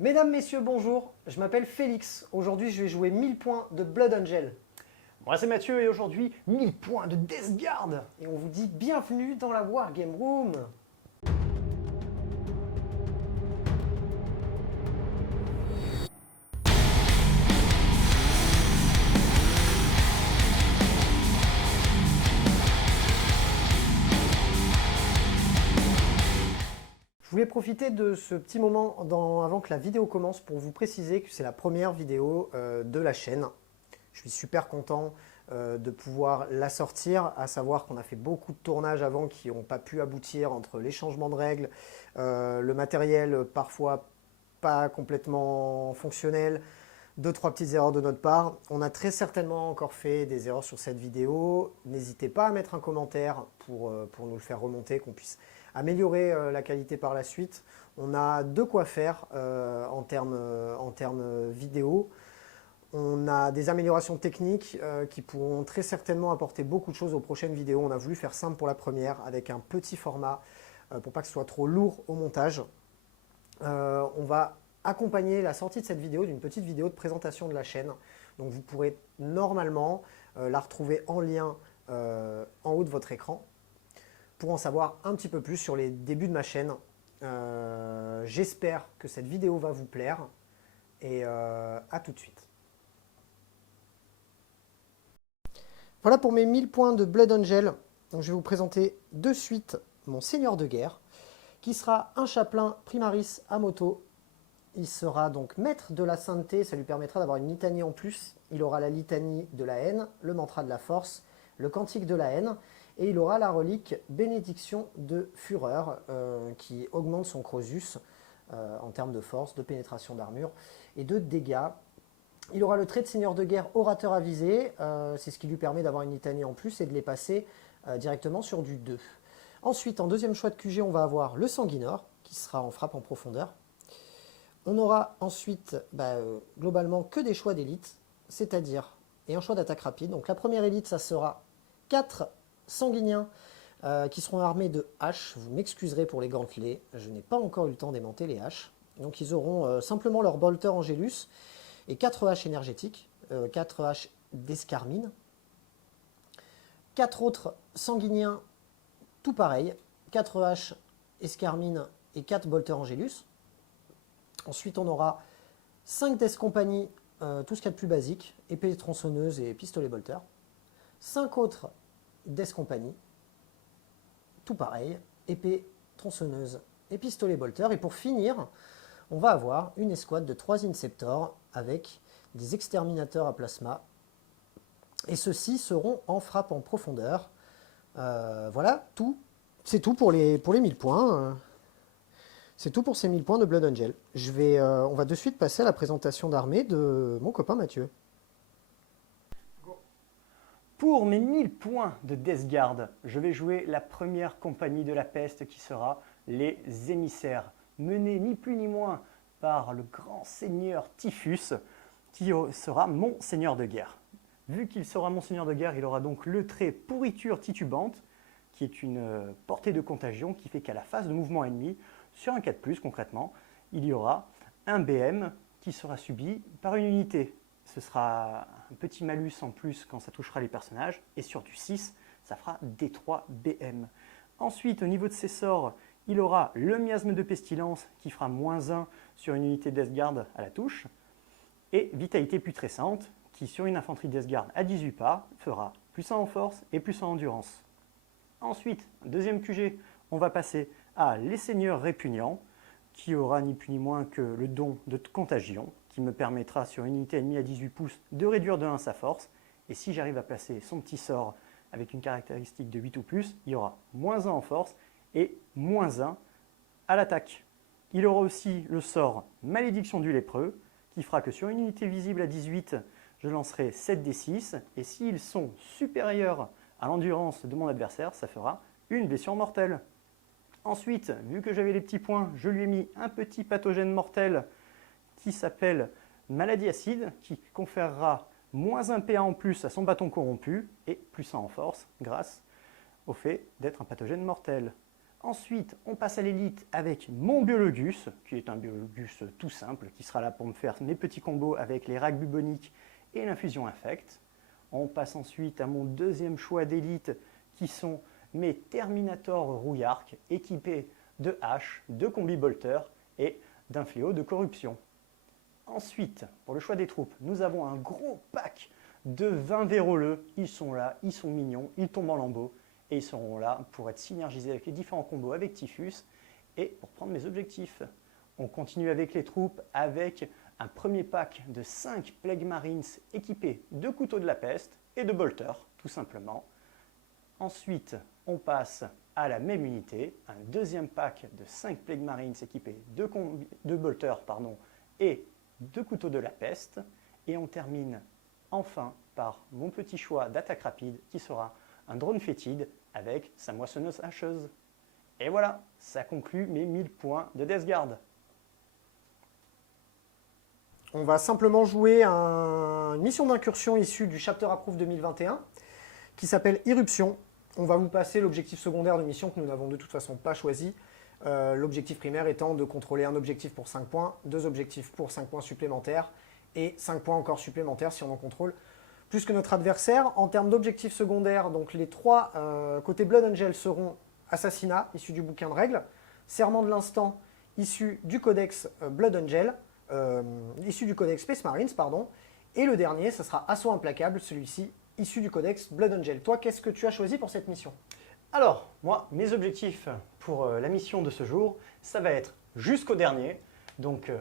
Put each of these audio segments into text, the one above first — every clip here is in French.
Mesdames, messieurs, bonjour, je m'appelle Félix. Aujourd'hui, je vais jouer 1000 points de Blood Angel. Moi c'est Mathieu et aujourd'hui 1000 points de Death Guard. Et on vous dit bienvenue dans la Wargame Room. Je voulais profiter de ce petit moment avant que la vidéo commence pour vous préciser que c'est la première vidéo de la chaîne. Je suis super content de pouvoir la sortir, à savoir qu'on a fait beaucoup de tournages avant qui n'ont pas pu aboutir entre les changements de règles, le matériel parfois pas complètement fonctionnel, 2-3 petites erreurs de notre part. On a très certainement encore fait des erreurs sur cette vidéo. N'hésitez pas à mettre un commentaire pour nous le faire remonter, qu'on puisse améliorer la qualité par la suite. On a de quoi faire en termes vidéo. On a des améliorations techniques qui pourront très certainement apporter beaucoup de choses aux prochaines vidéos. On a voulu faire simple pour la première avec un petit format pour pas que ce soit trop lourd au montage. On va accompagner la sortie de cette vidéo d'une petite vidéo de présentation de la chaîne. Donc vous pourrez normalement la retrouver en lien en haut de votre écran pour en savoir un petit peu plus sur les débuts de ma chaîne. J'espère que cette vidéo va vous plaire et à tout de suite. Voilà pour mes 1000 points de Blood Angel. Donc je vais vous présenter de suite mon seigneur de guerre, qui sera un chapelain primaris à moto. Il sera donc maître de la sainteté, ça lui permettra d'avoir une litanie en plus. Il aura la litanie de la haine, le mantra de la force, le cantique de la haine, et il aura la relique bénédiction de fureur, qui augmente son crosus en termes de force, de pénétration d'armure et de dégâts. Il aura le trait de seigneur de guerre orateur avisé, c'est ce qui lui permet d'avoir une litanie en plus et de les passer directement sur du 2. Ensuite, en deuxième choix de QG, on va avoir le sanguinor, qui sera en frappe en profondeur. On aura ensuite globalement que des choix d'élite, c'est-à-dire, et un choix d'attaque rapide. Donc la première élite, ça sera 4 sanguiniens qui seront armés de haches. Vous m'excuserez pour les gantelets, je n'ai pas encore eu le temps d'aimanter les haches. Donc ils auront simplement leur bolter Angelus et 4 haches énergétiques, 4 haches d'escarmine. 4 autres sanguiniens, tout pareil, 4 haches escarmine et 4 bolter Angelus. Ensuite, on aura 5 Death Company, tout ce qu'il y a de plus basique, épée tronçonneuse et pistolet bolter. 5 autres Death Company, tout pareil, épée tronçonneuse et pistolet bolter. Et pour finir, on va avoir une escouade de 3 Inceptors avec des exterminateurs à plasma. Et ceux-ci seront en frappe en profondeur. Voilà, tout. C'est tout pour les 1000 points. C'est tout pour ces 1000 points de Blood Angel. On va de suite passer à la présentation d'armée de mon copain Mathieu. Pour mes 1000 points de Death Guard, je vais jouer la première compagnie de la peste qui sera les émissaires, menés ni plus ni moins par le grand seigneur Typhus, qui sera mon seigneur de guerre. Vu qu'il sera mon seigneur de guerre, il aura donc le trait pourriture titubante, qui est une portée de contagion qui fait qu'à la phase de mouvement ennemi, sur un 4+, concrètement, il y aura un BM qui sera subi par une unité. Ce sera un petit malus en plus quand ça touchera les personnages, et sur du 6, ça fera D3 BM. Ensuite, au niveau de ses sorts, il aura le miasme de pestilence qui fera -1 sur une unité Death Guard à la touche, et vitalité putrescente qui, sur une infanterie Death Guard à 18 pas, fera +1 en force et +1 en endurance. Ensuite, deuxième QG, on va passer à les seigneurs répugnants, qui aura ni plus ni moins que le don de contagion, qui me permettra sur une unité ennemie à 18 pouces de réduire de 1 sa force, et si j'arrive à placer son petit sort avec une caractéristique de 8 ou plus, il y aura -1 en force et -1 à l'attaque. Il aura aussi le sort malédiction du lépreux, qui fera que sur une unité visible à 18, je lancerai 7d6, et s'ils sont supérieurs à l'endurance de mon adversaire, ça fera une blessure mortelle. Ensuite, vu que j'avais les petits points, je lui ai mis un petit pathogène mortel qui s'appelle maladie acide, qui conférera -1 PA en plus à son bâton corrompu et +1 en force grâce au fait d'être un pathogène mortel. Ensuite, on passe à l'élite avec mon Biologus, qui est un Biologus tout simple, qui sera là pour me faire mes petits combos avec les racks buboniques et l'infusion infect. On passe ensuite à mon deuxième choix d'élite, qui sont mes Terminator Rouillark, équipés de haches, de combi-bolters et d'un fléau de corruption. Ensuite, pour le choix des troupes, nous avons un gros pack de 20 véroleux. Ils sont là, ils sont mignons, ils tombent en lambeaux et ils seront là pour être synergisés avec les différents combos avec Typhus et pour prendre mes objectifs. On continue avec les troupes avec un premier pack de 5 Plague Marines équipés de couteaux de la peste et de bolters, tout simplement. Ensuite, on passe à la même unité, un deuxième pack de 5 Plague Marines équipés de bolters et de couteaux de la peste. Et on termine enfin par mon petit choix d'attaque rapide qui sera un drone fétide avec sa moissonneuse hacheuse. Et voilà, ça conclut mes 1000 points de Death Guard. On va simplement jouer une mission d'incursion issue du Chapter Approve 2021 qui s'appelle Irruption. On va vous passer l'objectif secondaire de mission que nous n'avons de toute façon pas choisi. L'objectif primaire étant de contrôler un objectif pour 5 points, 2 objectifs pour 5 points supplémentaires et 5 points encore supplémentaires si on en contrôle plus que notre adversaire. En termes d'objectifs secondaires, donc les 3 côté Blood Angel seront Assassinat, issu du bouquin de règles, Serment de l'instant, issu du codex Blood Angel, issu du codex Space Marines, pardon, et le dernier, ce sera Assaut implacable, celui-ci, issu du codex Blood Angel. Toi, qu'est-ce que tu as choisi pour cette mission? Alors, moi, mes objectifs pour la mission de ce jour, ça va être jusqu'au dernier. Donc,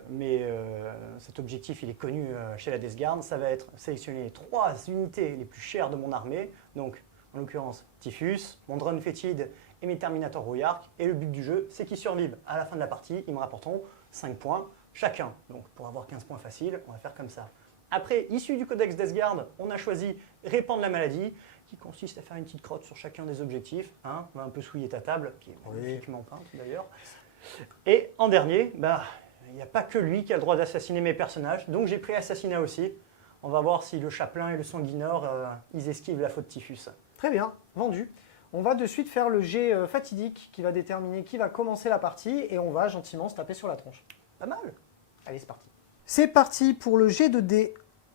cet objectif, il est connu chez la Death Guard. Ça va être sélectionner les 3 unités les plus chères de mon armée. Donc, en l'occurrence, Typhus, mon drone fétide et mes Terminator Rouillark. Et le but du jeu, c'est qu'ils survivent à la fin de la partie. Ils me rapporteront 5 points chacun. Donc, pour avoir 15 points faciles, on va faire comme ça. Après, issu du codex Death Guard, on a choisi Répandre la maladie, qui consiste à faire une petite crotte sur chacun des objectifs. Hein, on va un peu souiller ta table, qui est magnifiquement peinte d'ailleurs. Et en dernier, il n'y a pas que lui qui a le droit d'assassiner mes personnages, donc j'ai pris Assassinat aussi. On va voir si le Chaplain et le Sanguinor, ils esquivent la faute Typhus. Très bien, vendu. On va de suite faire le jet fatidique qui va déterminer qui va commencer la partie et on va gentiment se taper sur la tronche. Pas mal. Allez, c'est parti. C'est parti pour le jet de dés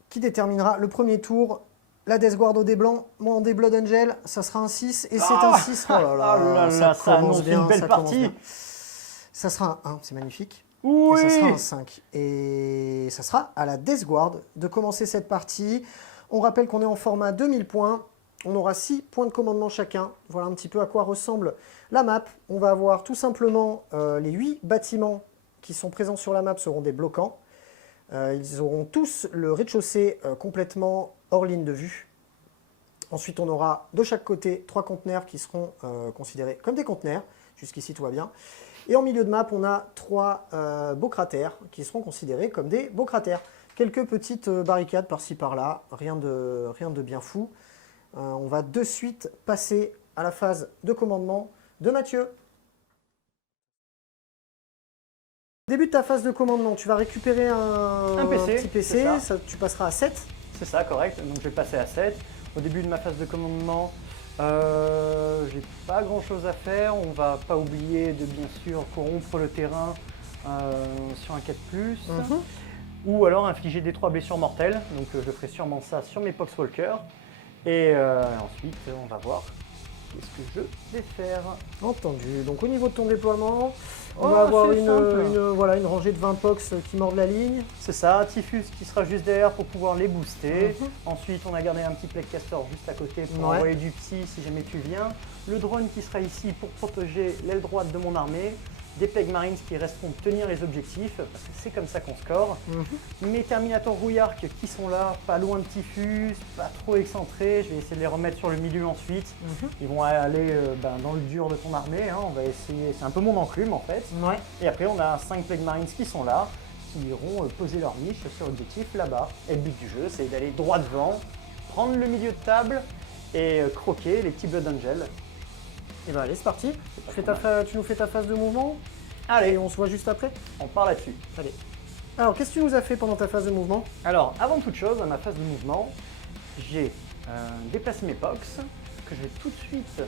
qui déterminera le premier tour. La Death Guard au dé blanc, moi en dé Blood Angel, ça sera un 6 et c'est un 6. Oh là là, ça annonce une belle partie. Ça sera un 1, c'est magnifique. Oui. Et ça sera un 5. Et ça sera à la Death Guard de commencer cette partie. On rappelle qu'on est en format 2000 points. On aura 6 points de commandement chacun. Voilà un petit peu à quoi ressemble la map. On va avoir tout simplement les 8 bâtiments qui sont présents sur la map seront des bloquants. Ils auront tous le rez-de-chaussée complètement hors ligne de vue. Ensuite, on aura de chaque côté 3 conteneurs qui seront considérés comme des conteneurs. Jusqu'ici, tout va bien. Et en milieu de map, on a 3 beaux cratères qui seront considérés comme des beaux cratères. Quelques petites barricades par-ci par-là, rien de bien fou. On va de suite passer à la phase de commandement de Mathieu. Début de ta phase de commandement, tu vas récupérer un petit PC, tu passeras à 7. C'est ça, correct. Donc je vais passer à 7. Au début de ma phase de commandement, j'ai pas grand chose à faire. On va pas oublier de bien sûr corrompre le terrain sur un 4+, ou alors infliger des 3 blessures mortelles. Donc je ferai sûrement ça sur mes Poxwalkers. Et ensuite, on va voir qu'est-ce que je vais faire. Entendu. Donc au niveau de ton déploiement, on va avoir une rangée de 20 Pox qui mordent la ligne. C'est ça, Typhus qui sera juste derrière pour pouvoir les booster. Ensuite, on a gardé un petit Plague Caster juste à côté pour envoyer du psy si jamais tu viens. Le drone qui sera ici pour protéger l'aile droite de mon armée. Des Plague Marines qui resteront tenir les objectifs, parce que c'est comme ça qu'on score. Mes Terminator Rouillark qui sont là, pas loin de Typhus, pas trop excentrés. Je vais essayer de les remettre sur le milieu ensuite. Ils vont aller dans le dur de ton armée. Hein. On va essayer, c'est un peu mon enclume en fait. Et après, on a 5 Plague Marines qui sont là, qui iront poser leur niche sur l'objectif là-bas. Et le but du jeu, c'est d'aller droit devant, prendre le milieu de table et croquer les petits Blood Angel. Et ben allez, c'est parti. Tu nous fais ta phase de mouvement. Allez, et on se voit juste après. On part là-dessus. Allez. Alors, qu'est-ce que tu nous as fait pendant ta phase de mouvement? Alors, avant toute chose, dans ma phase de mouvement, j'ai déplacé mes Pox, que je vais tout de suite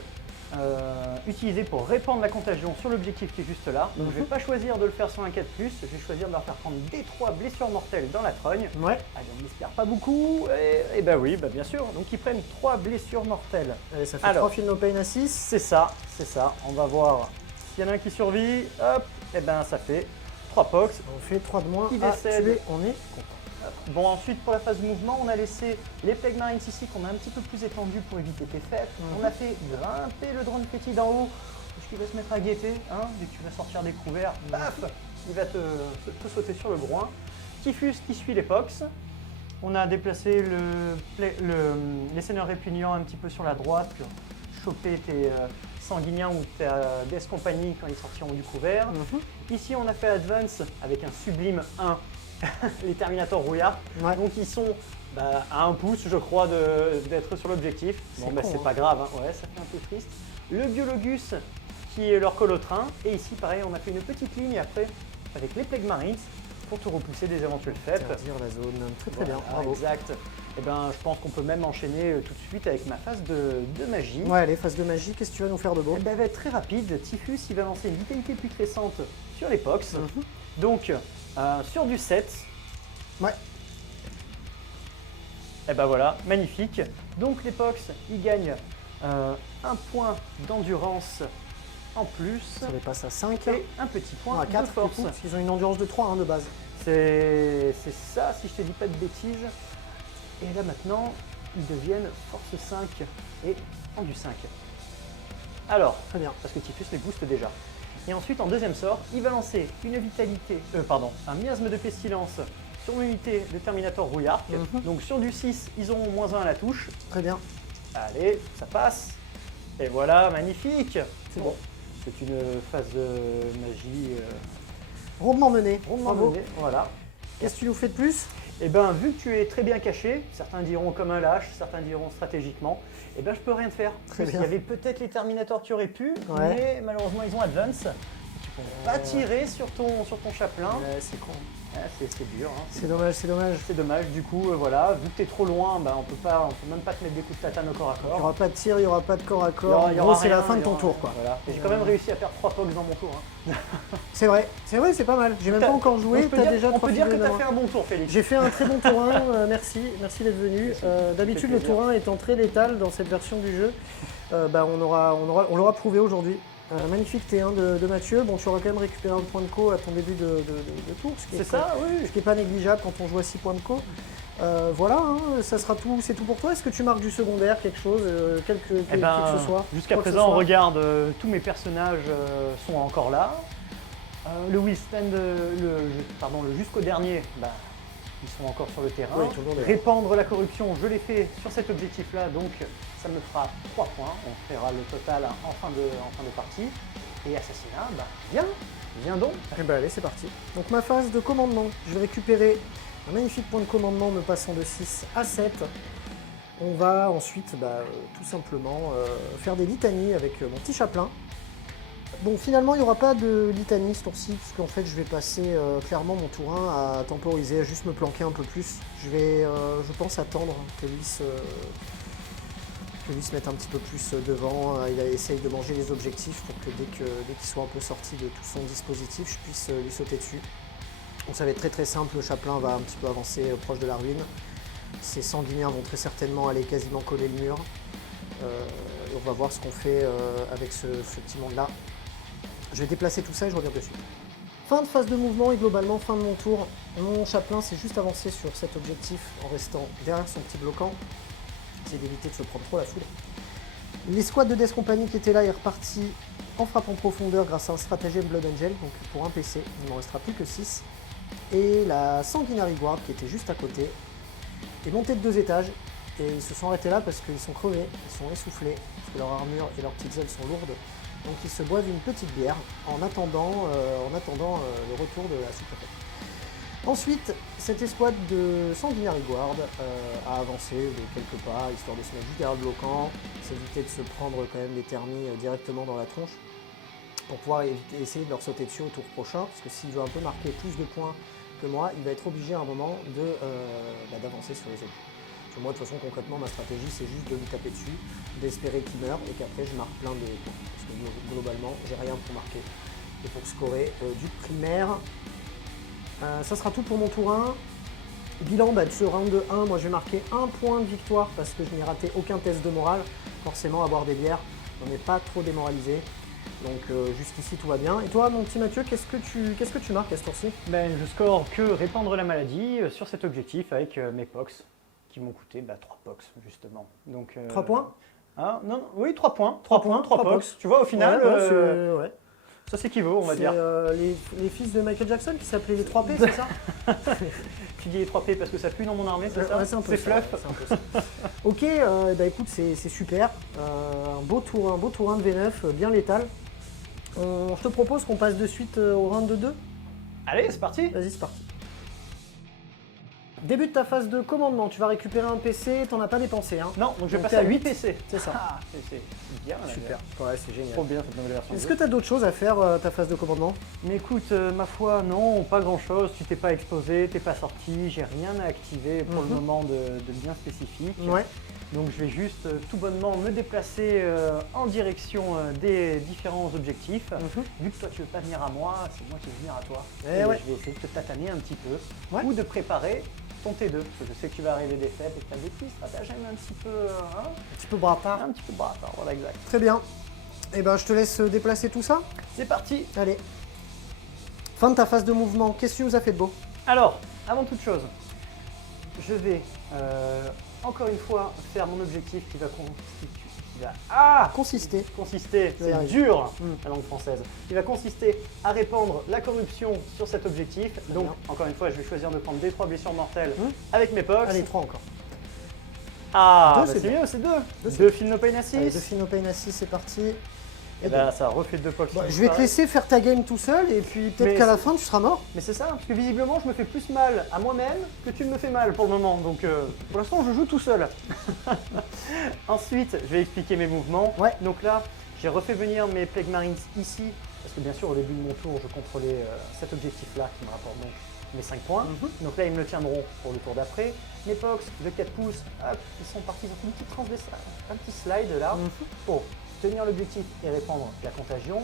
utilisé pour répandre la contagion sur l'objectif qui est juste là. Donc je ne vais pas choisir de le faire sur un 4+, je vais choisir de leur faire prendre des 3 blessures mortelles dans la trogne. Ouais. Allez, on n'espère pas beaucoup, et bah oui, bah bien sûr. Donc ils prennent 3 blessures mortelles. Allez, ça fait Alors, 3 Feel No Pain à 6. c'est ça. On va voir s'il y en a un qui survit. Hop, et ben ça fait 3 pox. On fait 3 de moins Qui à décède. tuer, on est content. Bon, ensuite pour la phase de mouvement, on a laissé les Plague Marines ici qu'on a un petit peu plus étendu pour éviter tes fêtes. On a fait grimper le drone petit d'en haut, puisqu'il va se mettre à guetter, hein, dès que tu vas sortir des couverts, paf, il va te sauter sur le groin. Typhus qui suit les pox. On a déplacé les seigneurs répugnants un petit peu sur la droite pour choper tes sanguiniens ou ta Death Company quand ils sortiront du couvert. Ici, on a fait Advance avec un sublime 1. Les Terminators rouillards, donc ils sont à un pouce je crois d'être sur l'objectif. Bon bah c'est pas grave, hein. Ouais, ça fait un peu triste. Le Biologus qui est leur colotrain, et ici pareil on a fait une petite ligne après avec les Plague Marines pour te repousser des éventuels fêtes. Interdire la zone, très Voilà, bien, bravo. Exact. Et ben je pense qu'on peut même enchaîner tout de suite avec ma phase de magie. Ouais, allez, phase de magie, qu'est-ce que tu vas nous faire de beau? Elle va être très rapide. Typhus il va lancer une vitalité putrescente sur les pox. Donc sur du 7. Ouais. Et ben voilà, magnifique. Donc les pox, ils gagnent un point d'endurance en plus. Ça les passe à 5. Et un petit point à 4 de force. parce qu'ils ont une endurance de 3 hein, de base. C'est ça, si je te dis pas de bêtises. Et là maintenant, ils deviennent force 5 et en du 5. Alors, Très bien. parce que Typhus les booste déjà. Et ensuite, en deuxième sort, il va lancer une vitalité, un miasme de pestilence sur l'unité de Terminator rouillard. Donc sur du 6, ils auront -1 à la touche. Très bien. Allez, ça passe. Et voilà, magnifique. C'est bon. C'est une phase de magie Rondement mené. rondement Bravo. menée. Voilà. Qu'est-ce que tu nous fais de plus? Et bien, vu que tu es très bien caché, certains diront comme un lâche, certains diront stratégiquement, et ben je peux rien te faire. Très bien. Il y avait peut-être les Terminators qui auraient pu, Ouais. mais malheureusement ils ont Advance. Ils pourront pas tirer sur ton chaplain. Ouais, c'est con. Ouais, c'est dur. Hein. C'est dommage, c'est dommage. C'est dommage, du coup, voilà, vu que tu es trop loin, on peut même pas te mettre des coups de tatane au corps à Il n'y corps. aura pas de tir, il n'y aura pas de corps à corps. Il y En aura gros, c'est la rien, fin de il y ton aura tour, rien. quoi. Voilà. Et j'ai quand même réussi à faire 3 pogs dans mon tour. Hein. C'est vrai, c'est pas mal. J'ai même pas encore joué, t'as déjà on 3 peut dire que figurines tu à as main. fait un bon tour, Félix. J'ai fait un très bon tour 1, merci d'être venu. D'habitude, le plaisir. tour 1 étant très létal dans cette version du jeu, on l'aura prouvé aujourd'hui. Magnifique T1 de Mathieu. Bon, tu auras quand même récupéré un point de co à ton début de tour, C'est ça, oui. ce qui n'est pas négligeable quand on joue à 6 points de co. Voilà, hein, ça sera tout, c'est tout pour toi. Est-ce que tu marques du secondaire, quelque chose, quelque que ce soit? Jusqu'à quoi que ce présent, on soit regarde, tous mes personnages sont encore là. Le withstand, le jusqu'au dernier, ils sont encore sur le terrain. Oui, toujours d'ailleurs. Répandre la corruption, je l'ai fait sur cet objectif-là, donc ça me fera 3 points. On fera le total en fin de partie. Et assassinat, viens donc. Eh ben allez, c'est parti. Donc ma phase de commandement, je vais récupérer un magnifique point de commandement me passant de 6 à 7. On va ensuite tout simplement faire des litanies avec mon petit chaplain. Bon, finalement, il n'y aura pas de litanie ce tour-ci, puisqu'en fait, je vais passer clairement mon tour 1 à temporiser, à juste me planquer un peu plus. Je vais, je pense, attendre que lui se mette un petit peu plus devant. Il essaye de manger les objectifs pour que dès qu'il soit un peu sorti de tout son dispositif, je puisse lui sauter dessus. Donc ça va être très simple, le chaplain va un petit peu avancer proche de la ruine. Ces sanguiniens vont très certainement aller quasiment coller le mur. Et on va voir ce qu'on fait avec ce petit monde-là. Je vais déplacer tout ça et je reviens dessus. Fin de phase de mouvement et globalement fin de mon tour. Mon chaplain s'est juste avancé sur cet objectif en restant derrière son petit bloquant. C'est d'éviter de se prendre trop la foudre. L'escouade de Death Company qui était là est repartie en frappe en profondeur grâce à un stratagème Blood Angel, donc pour un PC, il ne m'en restera plus que 6. Et la Sanguinary Guard qui était juste à côté est montée de 2 étages et ils se sont arrêtés là parce qu'ils sont crevés, ils sont essoufflés, parce que leur armure et leurs petites ailes sont lourdes. Donc ils se boivent une petite bière en attendant le retour de la sous-préfète. Ensuite, cette escouade de Sanguinary Guard a avancé de quelques pas, histoire de se mettre juste derrière le bloquant, s'éviter de se prendre quand même des thermies directement dans la tronche, pour pouvoir essayer de leur sauter dessus au tour prochain, parce que s'il veut un peu marquer plus de points que moi, il va être obligé à un moment d'avancer sur les autres. que moi, de toute façon, concrètement, ma stratégie, c'est juste de lui taper dessus, d'espérer qu'il meure et qu'après, je marque plein de points. Parce que globalement, j'ai rien pour marquer et pour scorer du primaire. Ça sera tout pour mon tour 1. Bilan de ce round 1, moi je vais marquer 1 point de victoire parce que je n'ai raté aucun test de morale. Forcément, à boire des bières, on n'est pas trop démoralisé. Donc jusqu'ici tout va bien. Et toi mon petit Mathieu, qu'est-ce que tu marques à ce tour-ci? Ben, je score que répandre la maladie sur cet objectif avec mes pox qui m'ont coûté 3 pox justement. Donc, 3 points? Ah, non, oui, 3 points. 3 points, 3 3 pox. Tu vois, au final, ouais. ça s'équivaut, on va dire. Les fils de Michael Jackson qui s'appelaient les 3P, c'est ça? Tu dis les 3P parce que ça pue dans mon armée, c'est ça? Ouais, c'est un peu C'est ça, fluff. ouais, c'est un peu ça. Ok, bah écoute, c'est super. Un beau tour 1 de V9, bien létal. Je te propose qu'on passe de suite au round de 2. Allez, c'est parti. Vas-y, c'est parti. Début de ta phase de commandement, tu vas récupérer un PC, t'en as pas dépensé. Hein. Non, donc je vais Donc passer t'es à à 8 PC. C'est ça. Ah, c'est bien. là, Super, ouais, c'est génial. Trop bien cette nouvelle version. Est-ce de que jeu. tu as d'autres choses à faire ta phase de commandement? Mais écoute, ma foi, non, pas grand-chose. Tu t'es pas exposé, t'es pas sorti, j'ai rien à activer pour le moment de bien spécifique. Ouais. Donc je vais juste tout bonnement me déplacer en direction des différents objectifs. Vu que toi tu veux pas venir à moi, c'est moi qui vais venir à toi. Eh Et ouais. je vais essayer de te tataner un petit peu Ouais. ou de préparer ton T2. Parce que je sais que tu vas arriver des faibles et que tu as des petits stratagèmes un petit peu, Un petit peu bâtard. un petit peu bâtard, voilà exact. Très bien. Et ben je te laisse déplacer tout ça. C'est parti. Allez. Fin de ta phase de mouvement, qu'est-ce que tu nous as fait de beau? Alors, avant toute chose, je vais encore une fois faire mon objectif qui va Consister. consister, Je vais y c'est arriver. dur la langue française, qui va consister à répandre la corruption sur cet objectif. Donc, bien. encore une fois, je vais choisir de prendre des 3 blessures mortelles avec mes pox. Allez, 3 encore. Ah, Deux, bah c'est c'est bien. mieux, c'est 2. Deux, c'est 2 Feel No Pain Allez, Assist. de Philopane à 6, c'est parti. Et bah, ça refait 2 pox. Bon, je vais te laisser faire ta game tout seul et puis peut-être Mais qu'à la c'est- fin tu seras mort. Mais c'est ça, parce que visiblement je me fais plus mal à moi-même que tu me fais mal pour le moment. Donc pour l'instant je joue tout seul. Ensuite je vais expliquer mes mouvements. Ouais. Donc là j'ai refait venir mes Plague Marines ici. Parce que bien sûr au début de mon tour je contrôlais cet objectif là qui me rapporte donc mes 5 points. Donc là ils me le tiendront pour le tour d'après. Mes Pox de 4 pouces, hop, ils sont partis, ils ont fait une petite transversale, un petit slide là pour tenir l'objectif et répandre la contagion.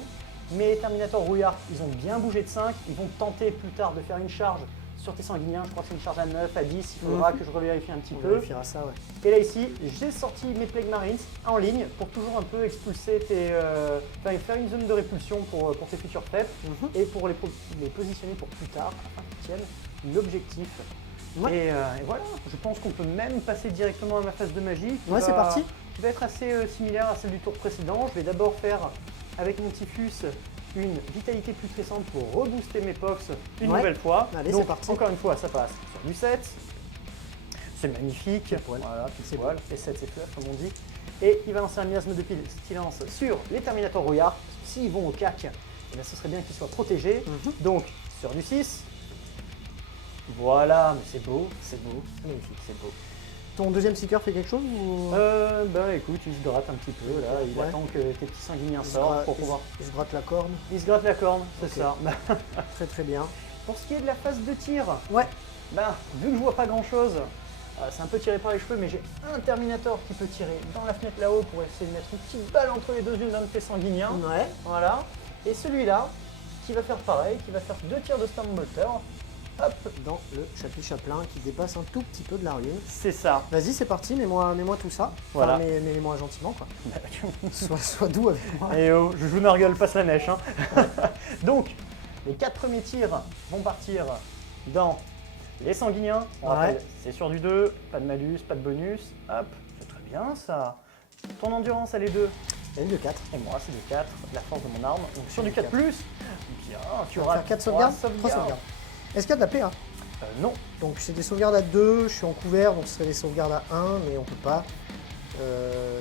Mes Terminator Rouillard, ils ont bien bougé de 5, ils vont tenter plus tard de faire une charge sur tes sanguiniens, je crois que c'est une charge à 9, à 10, il faudra que je revérifie un petit On peu. vérifiera ça, ouais. Et là ici, j'ai sorti mes Plague Marines en ligne pour toujours un peu expulser tes... enfin, faire une zone de répulsion pour tes futurs PEP et pour les positionner pour plus tard, afin qu'ils tiennent l'objectif. Ouais. Et voilà, je pense qu'on peut même passer directement à ma phase de magie. Ouais, c'est parti. Qui va être assez similaire à celle du tour précédent. Je vais d'abord faire avec mon Typhus une vitalité plus puissante pour rebooster mes pox une Ouais. nouvelle fois. Allez, Donc, c'est parti. encore une fois, ça passe sur du 7. C'est magnifique. Pile poil. Voilà, pile C'est poil. Et 7 c'est fluff comme on dit. Et il va lancer un miasme de silence sur les Terminator Rouillard. Parce que s'ils vont au cac, eh bien, ce serait bien qu'ils soient protégés. Donc sur du 6. Voilà, mais c'est beau, c'est magnifique, c'est beau. Ton deuxième seeker fait quelque chose ou... Bah écoute, il se gratte un petit peu là, il Ouais. attend que tes petits sanguiniens il se sortent gratte- pour pouvoir. il se gratte la corne. Il se gratte la corne, c'est Ok. ça. Très très bien. Pour ce qui est de la phase de tir, Ouais. vu que je vois pas grand chose, c'est un peu tiré par les cheveux, mais j'ai un Terminator qui peut tirer dans la fenêtre là-haut pour essayer de mettre une petite balle entre les deux yeux d'un de tes sanguiniens. Ouais. Voilà. Et celui-là, qui va faire pareil, qui va faire 2 tirs de Storm Motor. Hop, Dans le chapitre chaplain qui dépasse un tout petit peu de la ruine. c'est ça. Vas-y, c'est parti, mets-moi tout ça. Voilà. Enfin, mets-moi gentiment, quoi. Sois doux avec moi. Et oh, je joue Nargueule, passe la neige. Hein. Donc, les 4 premiers tirs vont partir dans les sanguiniens. On Ouais. rappelle, c'est sur du 2, pas de malus, pas de bonus. Hop, c'est très bien ça. Ton endurance, elle est 2. Elle de 4. Et moi, c'est de 4, la force de mon arme. Donc sur du 4+, bien, tu Tu vas auras faire 4 3 sauvegardes 3 sauvegardes. Est-ce qu'il y a de la PA? Non, Donc c'est des sauvegardes à 2, je suis en couvert, donc ce serait des sauvegardes à 1, mais on peut pas.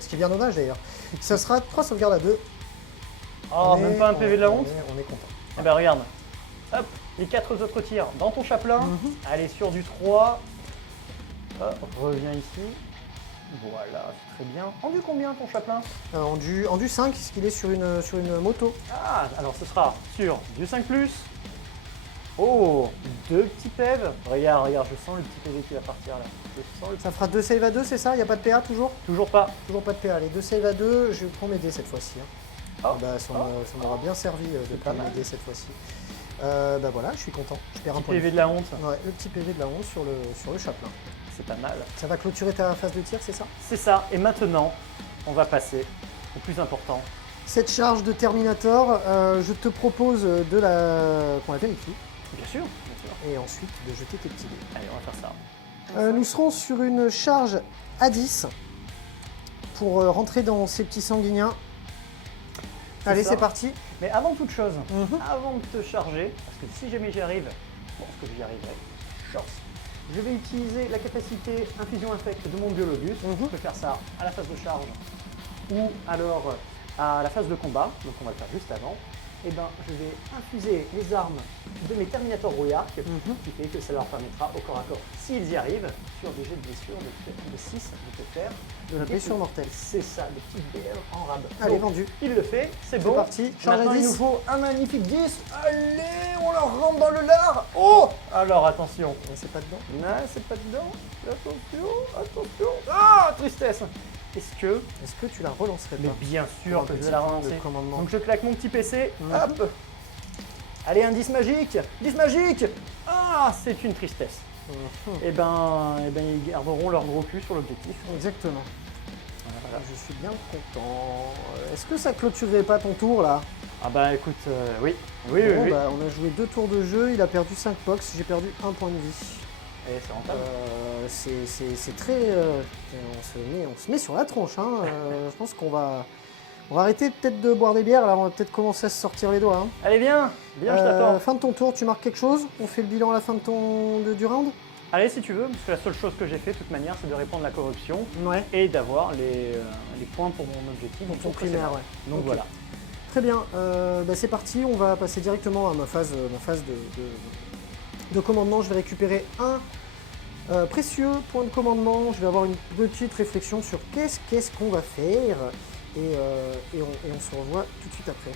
Ce qui est bien dommage d'ailleurs. Ça sera 3 sauvegardes à 2. oh, même pas un PV de la honte. On est content. Eh ben regarde, hop, les 4 autres tirs dans ton chaplain. Allez, sur du 3. Hop, reviens ici. Voilà, c'est très bien. En du combien ton chaplain? En du 5, parce qu'il est sur une moto. Ah, alors ce sera sur du 5+. Oh, 2 petits PV. Regarde, regarde, je sens le petit PV qui va partir là. Je sens le... Ça fera 2 save à 2, c'est ça? Il n'y a pas de PA toujours? Toujours pas. Toujours pas de PA. Les 2 save à 2, je prends mes dés cette fois-ci. Hein. Oh. Bah, ça m'aura bien servi de pas prendre mes mal. dés cette fois-ci. Bah voilà, je suis content. Je perds un Petit point de PV vie. de la honte. Ouais, le petit PV de la 11 sur le chaplain. C'est pas mal. Ça va clôturer ta phase de tir, c'est ça? C'est ça. Et maintenant, on va passer au plus important. Cette charge de Terminator, je te propose qu'on la vérifie Bien sûr, bien sûr. et ensuite de jeter tes petits dés. Allez, on va faire ça. Nous serons sur une charge à 10 pour rentrer dans ces petits sanguiniens. Allez, ça. c'est parti. Mais avant toute chose, Mhm. avant de te charger, parce que si jamais j'y arrive, bon, est-ce que j'y arriverai? Chance. Je vais utiliser la capacité infusion infect de mon biologus. Je peux faire ça à la phase de charge ou alors à la phase de combat, donc on va le faire juste avant. Et ben, je vais infuser les armes de mes Terminators rouillards, qui fait que ça leur permettra au corps à corps, s'ils y arrivent, sur des jets de blessure de 6, de te faire De la blessure mortelle. C'est ça, des petites BL en rab. Allez, Donc, vendu. il le fait, c'est bon. parti, charge à Maintenant, il 10. nous faut un magnifique 10. Allez, on leur rentre dans le lard. Oh, alors attention. C'est pas dedans. Non, c'est pas dedans. Attention, attention. Ah, tristesse. Est-ce que tu la relancerais Mais pas? bien Pour sûr un que je petit vais la point de relancer. commandement. Donc je claque mon petit PC. Mhm. Hop. Allez, un 10 magique. 10 magique. Ah, c'est une tristesse. Et ben, ils garderont leur gros cul sur l'objectif. Exactement. Voilà. Je suis bien content. Est-ce que ça clôturerait pas ton tour là? Ah bah écoute, oui. Oui, Bon, oui. bah, on a joué 2 tours de jeu, il a perdu 5 box, j'ai perdu 1 point de vie. Et c'est rentable. C'est très... on se met sur la tronche. Hein. Je pense qu'on va... On va arrêter peut-être de boire des bières, là on va peut-être commencer à se sortir les doigts. Hein. Allez, viens, je t'attends. Fin de ton tour, tu marques quelque chose? On fait le bilan à la fin du round? Allez, si tu veux, parce que la seule chose que j'ai fait, de toute manière, c'est de répondre à la corruption Ouais. et d'avoir les points pour mon objectif. Pour ton tour primaire, précédent. ouais. Donc Ok. voilà. Très bien, bah, c'est parti, on va passer directement à ma phase de commandement. Je vais récupérer un précieux point de commandement, je vais avoir une petite réflexion sur qu'est-ce qu'on va faire et on se revoit tout de suite après.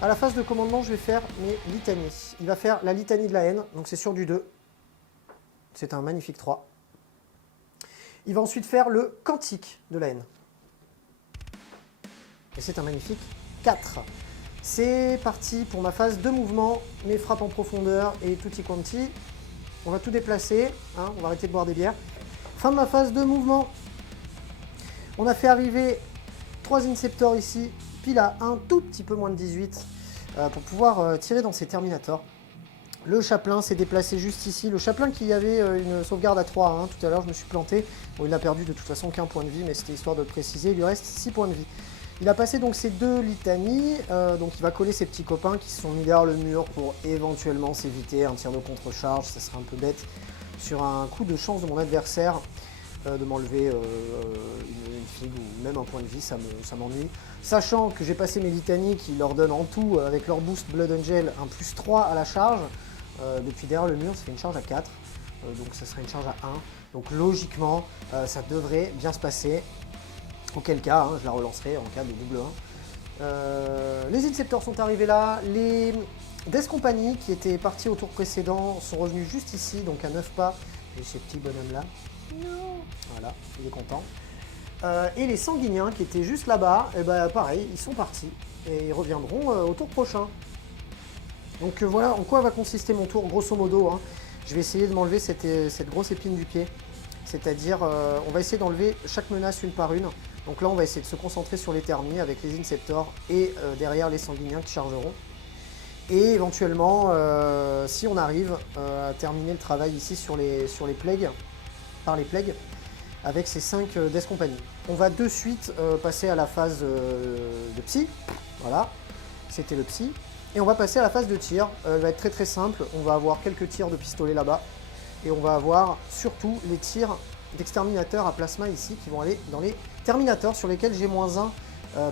À la phase de commandement, je vais faire mes litanies. Il va faire la litanie de la haine, donc c'est sur du 2. C'est un magnifique 3. Il va ensuite faire le cantique de la haine. Et c'est un magnifique 4. C'est parti pour ma phase de mouvement, mes frappes en profondeur et tutti quanti. On va tout déplacer, hein, on va arrêter de boire des bières. Fin de ma phase de mouvement. On a fait arriver 3 Inceptors ici, pile à un tout petit peu moins de 18 pour pouvoir tirer dans ces Terminators. Le chaplain s'est déplacé juste ici. Le chaplain qui avait une sauvegarde à 3, hein, tout à l'heure je me suis planté. Bon, il a perdu de toute façon qu'un point de vie, mais c'était histoire de le préciser. Il lui reste 6 points de vie. Il a passé donc ces 2 litanies, donc il va coller ses petits copains qui se sont mis derrière le mur pour éventuellement s'éviter un tir de contre-charge. Ça serait un peu bête sur un coup de chance de mon adversaire de m'enlever une figue ou même un point de vie, ça m'ennuie. Sachant que j'ai passé mes litanies qui leur donnent en tout, avec leur boost Blood Angel, un plus 3 à la charge. Depuis derrière le mur, ça fait une charge à 4, donc ça serait une charge à 1. Donc logiquement, ça devrait bien se passer. Auquel cas, hein, je la relancerai en cas de double 1. Les Inceptors sont arrivés là. Les Death Company, qui étaient partis au tour précédent, sont revenus juste ici, donc à 9 pas. Et ces petits bonhommes là. Voilà, il est content. Et les Sanguiniens, qui étaient juste là-bas, et ben pareil, ils sont partis. Et ils reviendront au tour prochain. Donc voilà en quoi va consister mon tour, grosso modo. Hein. Je vais essayer de m'enlever cette grosse épine du pied. C'est-à-dire, on va essayer d'enlever chaque menace une par une. Donc là, on va essayer de se concentrer sur les Termis avec les Inceptors et derrière les Sanguiniens qui chargeront. Et éventuellement, si on arrive à terminer le travail ici sur les Plagues, par les Plagues, avec ces 5 Death Company. On va de suite passer à la phase de Psy. Voilà, c'était le Psy. Et on va passer à la phase de tir. Elle va être très très simple. On va avoir quelques tirs de pistolet là-bas. Et on va avoir surtout les tirs d'exterminateur à plasma ici qui vont aller dans les Terminators sur lesquels j'ai -1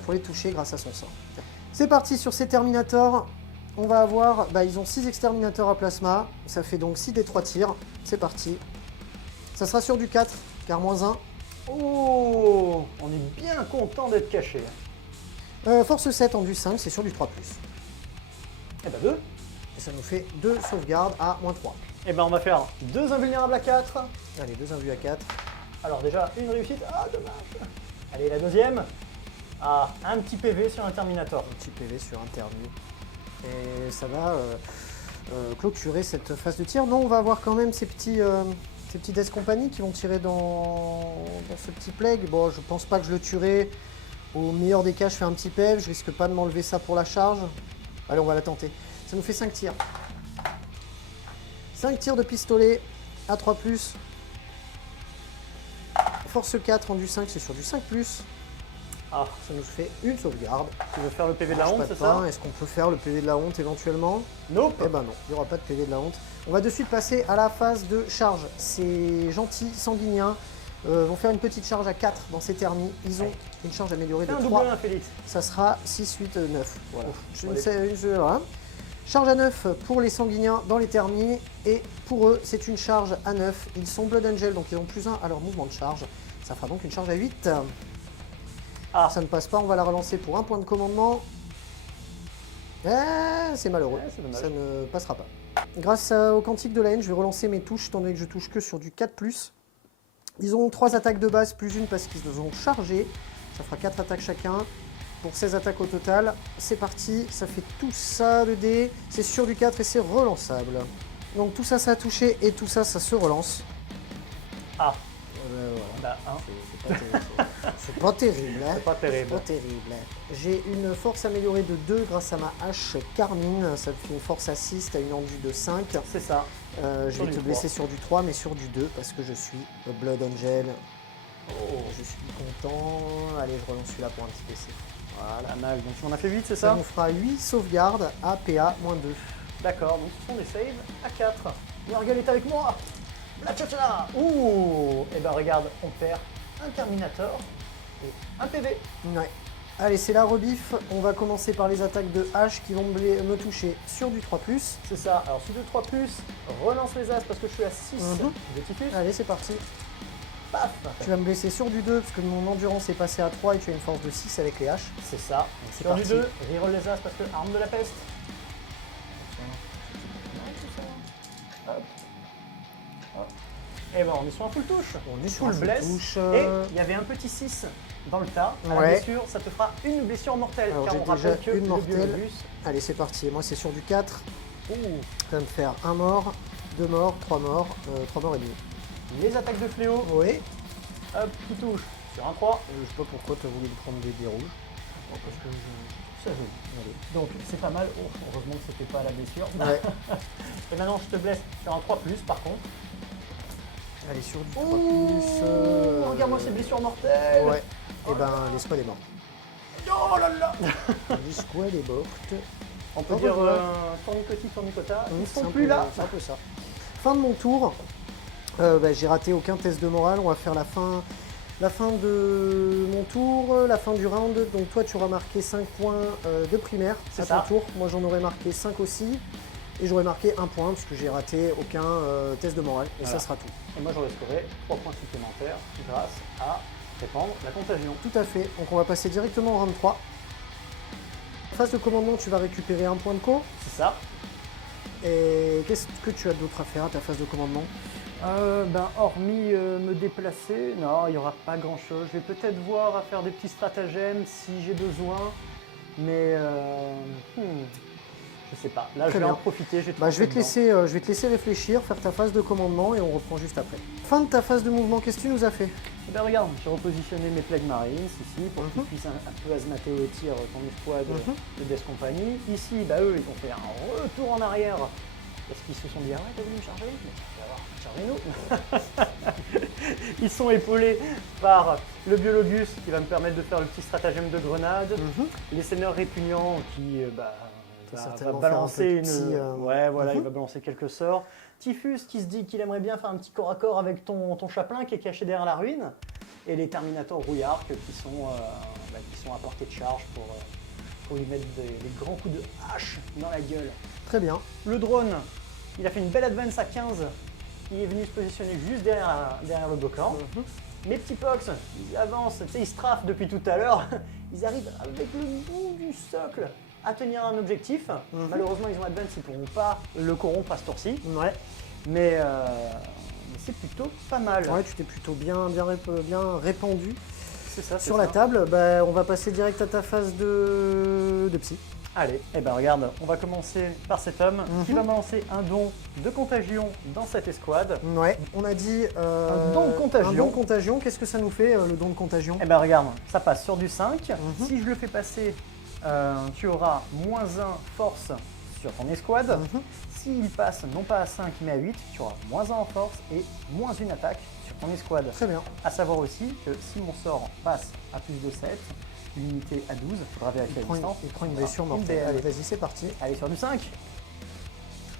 pour les toucher grâce à son sort. C'est parti sur ces Terminators. On va avoir, ils ont 6 exterminateurs à plasma. Ça fait donc 6 des 3 tirs. C'est parti. Ça sera sur du 4 car -1. Oh, on est bien content d'être caché. Force 7 en du 5, c'est sur du 3+. Eh ben 2. Et ça nous fait 2 sauvegardes à -3. Et ben on va faire 2 invulnérables à 4. Allez, 2 invus à 4. Alors déjà, une réussite. Ah, dommage. Allez, la deuxième. Ah, un petit PV sur un Terminator. Un petit PV sur un termi. Et ça va clôturer cette phase de tir. Non, on va avoir quand même ces petits Death Company qui vont tirer dans ce petit plague. Bon, je pense pas que je le tuerai. Au meilleur des cas, je fais un petit PV. Je risque pas de m'enlever ça pour la charge. Allez, on va la tenter. Ça nous fait 5 tirs. 5 tirs de pistolet à 3+. Force 4, rendu 5, c'est sur du 5+. Ah, Ça nous fait une sauvegarde. tu veux faire le PV de la Marche honte, pas de c'est ça? pain. Est-ce qu'on peut faire le PV de la honte éventuellement? Nope. Eh ben non, il n'y aura pas de PV de la honte. On va de suite passer à la phase de charge. Ces gentils sanguiniens vont faire une petite charge à 4 dans ces thermis. Ils ont une charge améliorée Fais de un double 3. 1, Félix. Ça sera 6, 8, 9. Voilà. Ouf, Voilà. Charge à 9 pour les sanguiniens dans les thermis. Et pour eux, c'est une charge à 9. Ils sont Blood Angel, donc ils ont +1 à leur mouvement de charge. Ça fera donc une charge à 8. Ah, Ça ne passe pas, on va la relancer pour un point de commandement. C'est malheureux, Ouais, c'est dommage. ça ne passera pas. Grâce au quantique de la haine, je vais relancer mes touches, étant donné que je touche que sur du 4+. Ils ont 3 attaques de base, plus une parce qu'ils nous ont chargé. Ça fera 4 attaques chacun, pour 16 attaques au total. C'est parti, ça fait tout ça, le dé. C'est sur du 4 et c'est relançable. Donc tout ça, ça a touché et tout ça, ça se relance. ah, Voilà. bah, hein. C'est pas terrible, hein. C'est pas terrible. Pas terrible. J'ai une force améliorée de 2 grâce à ma hache Carmine. Ça me fait une force à 6, t'as une enduit de 5. C'est ça. Je Sur vais du te 3. blesser sur du 3, mais sur du 2 parce que je suis Blood Angel. Oh, Je suis content. Allez, je relance celui-là pour un petit PC. Voilà. pas mal. Donc on a fait 8, c'est Ça ça? nous fera 8 sauvegardes à PA -2. D'accord, donc ce sont des saves à 4. Morgane est avec moi. La tcha-tcha. Ouh. Et ben regarde, on perd un Terminator et un PV. Ouais. Allez, c'est la rebif. On va commencer par les attaques de hache qui vont me toucher sur du 3+. C'est ça. Alors sous 2 3+, relance les as parce que je suis à 6 Mhm. de typhus. Allez, c'est parti. Paf. Tu vas me blesser sur du 2 parce que mon endurance est passée à 3 et tu as une force de 6 avec les haches. C'est ça. Donc, C'est sur du parti. 2, reroll les as parce que arme de la peste. Et ben on est sur un full touche. On est sur Full un bless. touche. Et il y avait un petit 6 dans le tas. À la Ouais. blessure, ça te fera une blessure mortelle. Alors, car j'ai on rappelle déjà que une le mortelle. biolobus. Allez, c'est parti. Moi, c'est sur du 4. Ouh. Ça va me faire 1 mort, 2 morts, 3 morts, 3 morts et demi. Les attaques de fléau, Oui. hop, qui touche sur un 3. Je sais pas pourquoi tu as voulu me prendre des dés rouges. Parce que je... ça joue. Allez. Donc c'est pas mal. Oh, heureusement que c'était pas à la blessure. Ouais. Et maintenant je te blesse sur un 3+, par contre. Allez, sur du 3+. Ouh, regarde-moi ces blessures mortelles. Ouais. Et ben, l'escouade est morte. Oh là là. L'escouade est morte. On peut Au dire revoir. tournicoti, tournicota. Ils C'est sont un plus peu- là. C'est un peu ça. Fin de mon tour. J'ai raté aucun test de morale. On va faire la fin de mon tour, la fin du round. Donc toi, tu auras marqué 5 points de primaire C'est à ton ça. tour. Moi, j'en aurais marqué 5 aussi. Et j'aurais marqué 1 point parce que j'ai raté aucun test de morale. Et Voilà. ça sera tout. Et moi j'aurais scoré 3 points supplémentaires grâce à répandre la contagion. Tout à fait. Donc on va passer directement au round 3. Phase de commandement, tu vas récupérer 1 point de co. C'est ça. Et qu'est-ce que tu as d'autre à faire à ta phase de commandement? Hormis me déplacer, non, il n'y aura pas grand chose. Je vais peut-être voir à faire des petits stratagèmes si j'ai besoin, mais je sais pas. Là, Très je vais bien. en profiter. Je vais, Je vais te laisser réfléchir, faire ta phase de commandement et on reprend juste après. Fin de ta phase de mouvement, qu'est-ce que tu nous as fait? Regarde, j'ai repositionné mes plagues marines ici pour qu'ils puissent un peu asmater au tir ton escouade de Death Company. Ici, eux, ils ont fait un retour en arrière parce qu'ils se sont dit ah ouais, t'as voulu me charger? Mais chargez-nous. Ils sont épaulés par le Biologus qui va me permettre de faire le petit stratagème de grenade. Les seigneurs répugnants qui va certainement balancer faire un peu de Ouais, voilà, il va balancer quelques sorts. Typhus qui se dit qu'il aimerait bien faire un petit corps à corps avec ton chaplain qui est caché derrière la ruine. Et les Terminators rouillards qui sont à portée de charge pour lui mettre des grands coups de hache dans la gueule. Très bien. Le drone, il a fait une belle advance à 15. Il est venu se positionner juste derrière le bloquant. Mes petits pox, ils avancent, tu sais, ils strafent depuis tout à l'heure. Ils arrivent avec le bout du socle à tenir un objectif. Malheureusement, ils ont advance, ils ne pourront pas le corrompre à ce tour-ci. Ouais. Mais c'est plutôt pas mal. Ouais, tu t'es plutôt bien répandu C'est ça, c'est sur la ça. table. Bah, on va passer direct à ta phase de psy. Allez, eh ben regarde, on va commencer par cet homme qui va me lancer un don de contagion dans cette escouade. Ouais, on a dit Un don de contagion. Un don de contagion, qu'est-ce que ça nous fait le don de contagion? Eh ben regarde, ça passe sur du 5. Si je le fais passer, tu auras -1 force sur ton escouade. S'il passe non pas à 5 mais à 8, tu auras -1 en force et -1 attaque sur ton escouade. Très bien. A savoir aussi que si mon sort passe à plus de 7, l'unité à 12, il faudra vérifier la distance. Il prend une blessure Voilà, mortelle. BM. Allez, vas-y, c'est parti. Allez, sur du 5.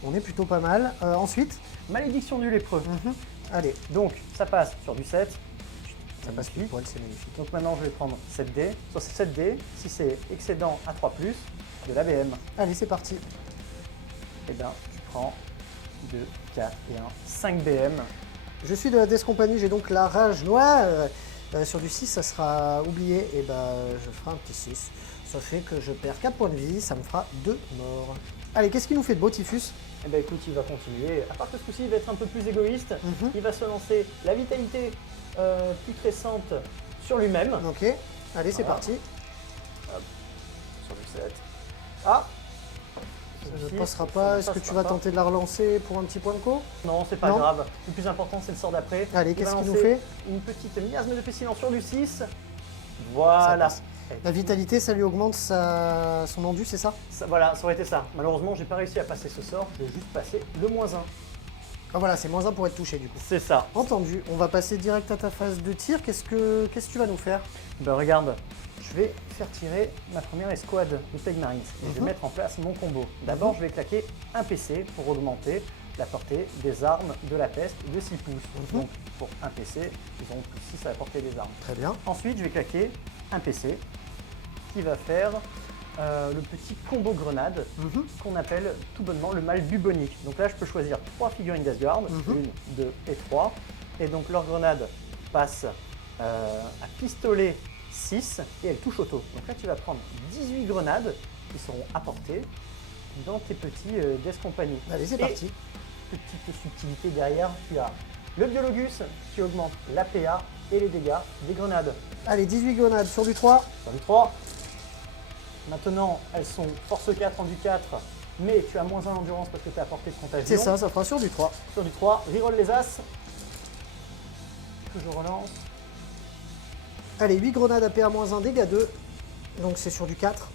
On est plutôt pas mal. Ensuite, Malédiction du lépreux. allez, Donc, ça passe sur du 7. ça passe pile poil, c'est magnifique. Donc maintenant, je vais prendre 7D. Sur ces 7D, si c'est excédent à 3+, de l'ABM, Allez, c'est parti. eh bien, je prends 2, 4 et 1, 5 BM. Je suis de la Death Company, j'ai donc la rage noire. Sur du 6, ça sera oublié. Et bah, je ferai un petit 6. Ça fait que je perds 4 points de vie, ça me fera 2 morts. Allez, qu'est-ce qu'il nous fait de beau, Typhus? Eh bien, écoute, il va continuer. À part que ce coup-ci, il va être un peu plus égoïste. Il va se lancer la vitalité putrescente sur lui-même. Ok, allez, c'est Voilà. parti. Sur du 7. Ah, Ça ne Ici, passera ça pas. ne Est-ce que passera tu vas pas. tenter de la relancer pour un petit point de co? Non, c'est pas Non. grave. Le plus important, c'est le sort d'après. Allez, Il va qu'est-ce qu'il nous lancer fait? Une petite miasme de pestilence sur du 6. Voilà. Ça passe. La vitalité, ça lui augmente son endu, c'est ça? Voilà, ça aurait été ça. Malheureusement, j'ai pas réussi à passer ce sort. J'ai juste passé le -1. Ah voilà, c'est -1 pour être touché du coup. C'est ça. Entendu, on va passer direct à ta phase de tir. Qu'est-ce que tu vas nous faire? Ben regarde, je vais faire tirer ma première escouade de Plague Marines et je vais mettre en place mon combo. D'abord, je vais claquer un PC pour augmenter la portée des armes de la peste de 6 pouces. Donc pour un PC, ils auront plus 6 à la portée des armes. Très bien. Ensuite, je vais claquer un PC qui va faire le petit combo grenade qu'on appelle tout bonnement le mal bubonique. Donc là, je peux choisir 3 figurines d'Asgard, 1, 2 et 3. Et donc leur grenade passe à pistolet 6 et elle touche auto. Donc là, tu vas prendre 18 grenades qui seront apportées dans tes petits Death Company. Allez, c'est Et parti. petite subtilité derrière, tu as le Biologus qui augmente l'APA et les dégâts des grenades. Allez, 18 grenades sur du 3. Sur du 3. Maintenant, elles sont force 4 en du 4, mais tu as -1 endurance parce que tu as apporté de contagion. C'est ça, ça fera sur du 3. Sur du 3, reroll les as. Que je relance. Allez, 8 grenades à PA-1, dégâts 2. Donc c'est sur du 4.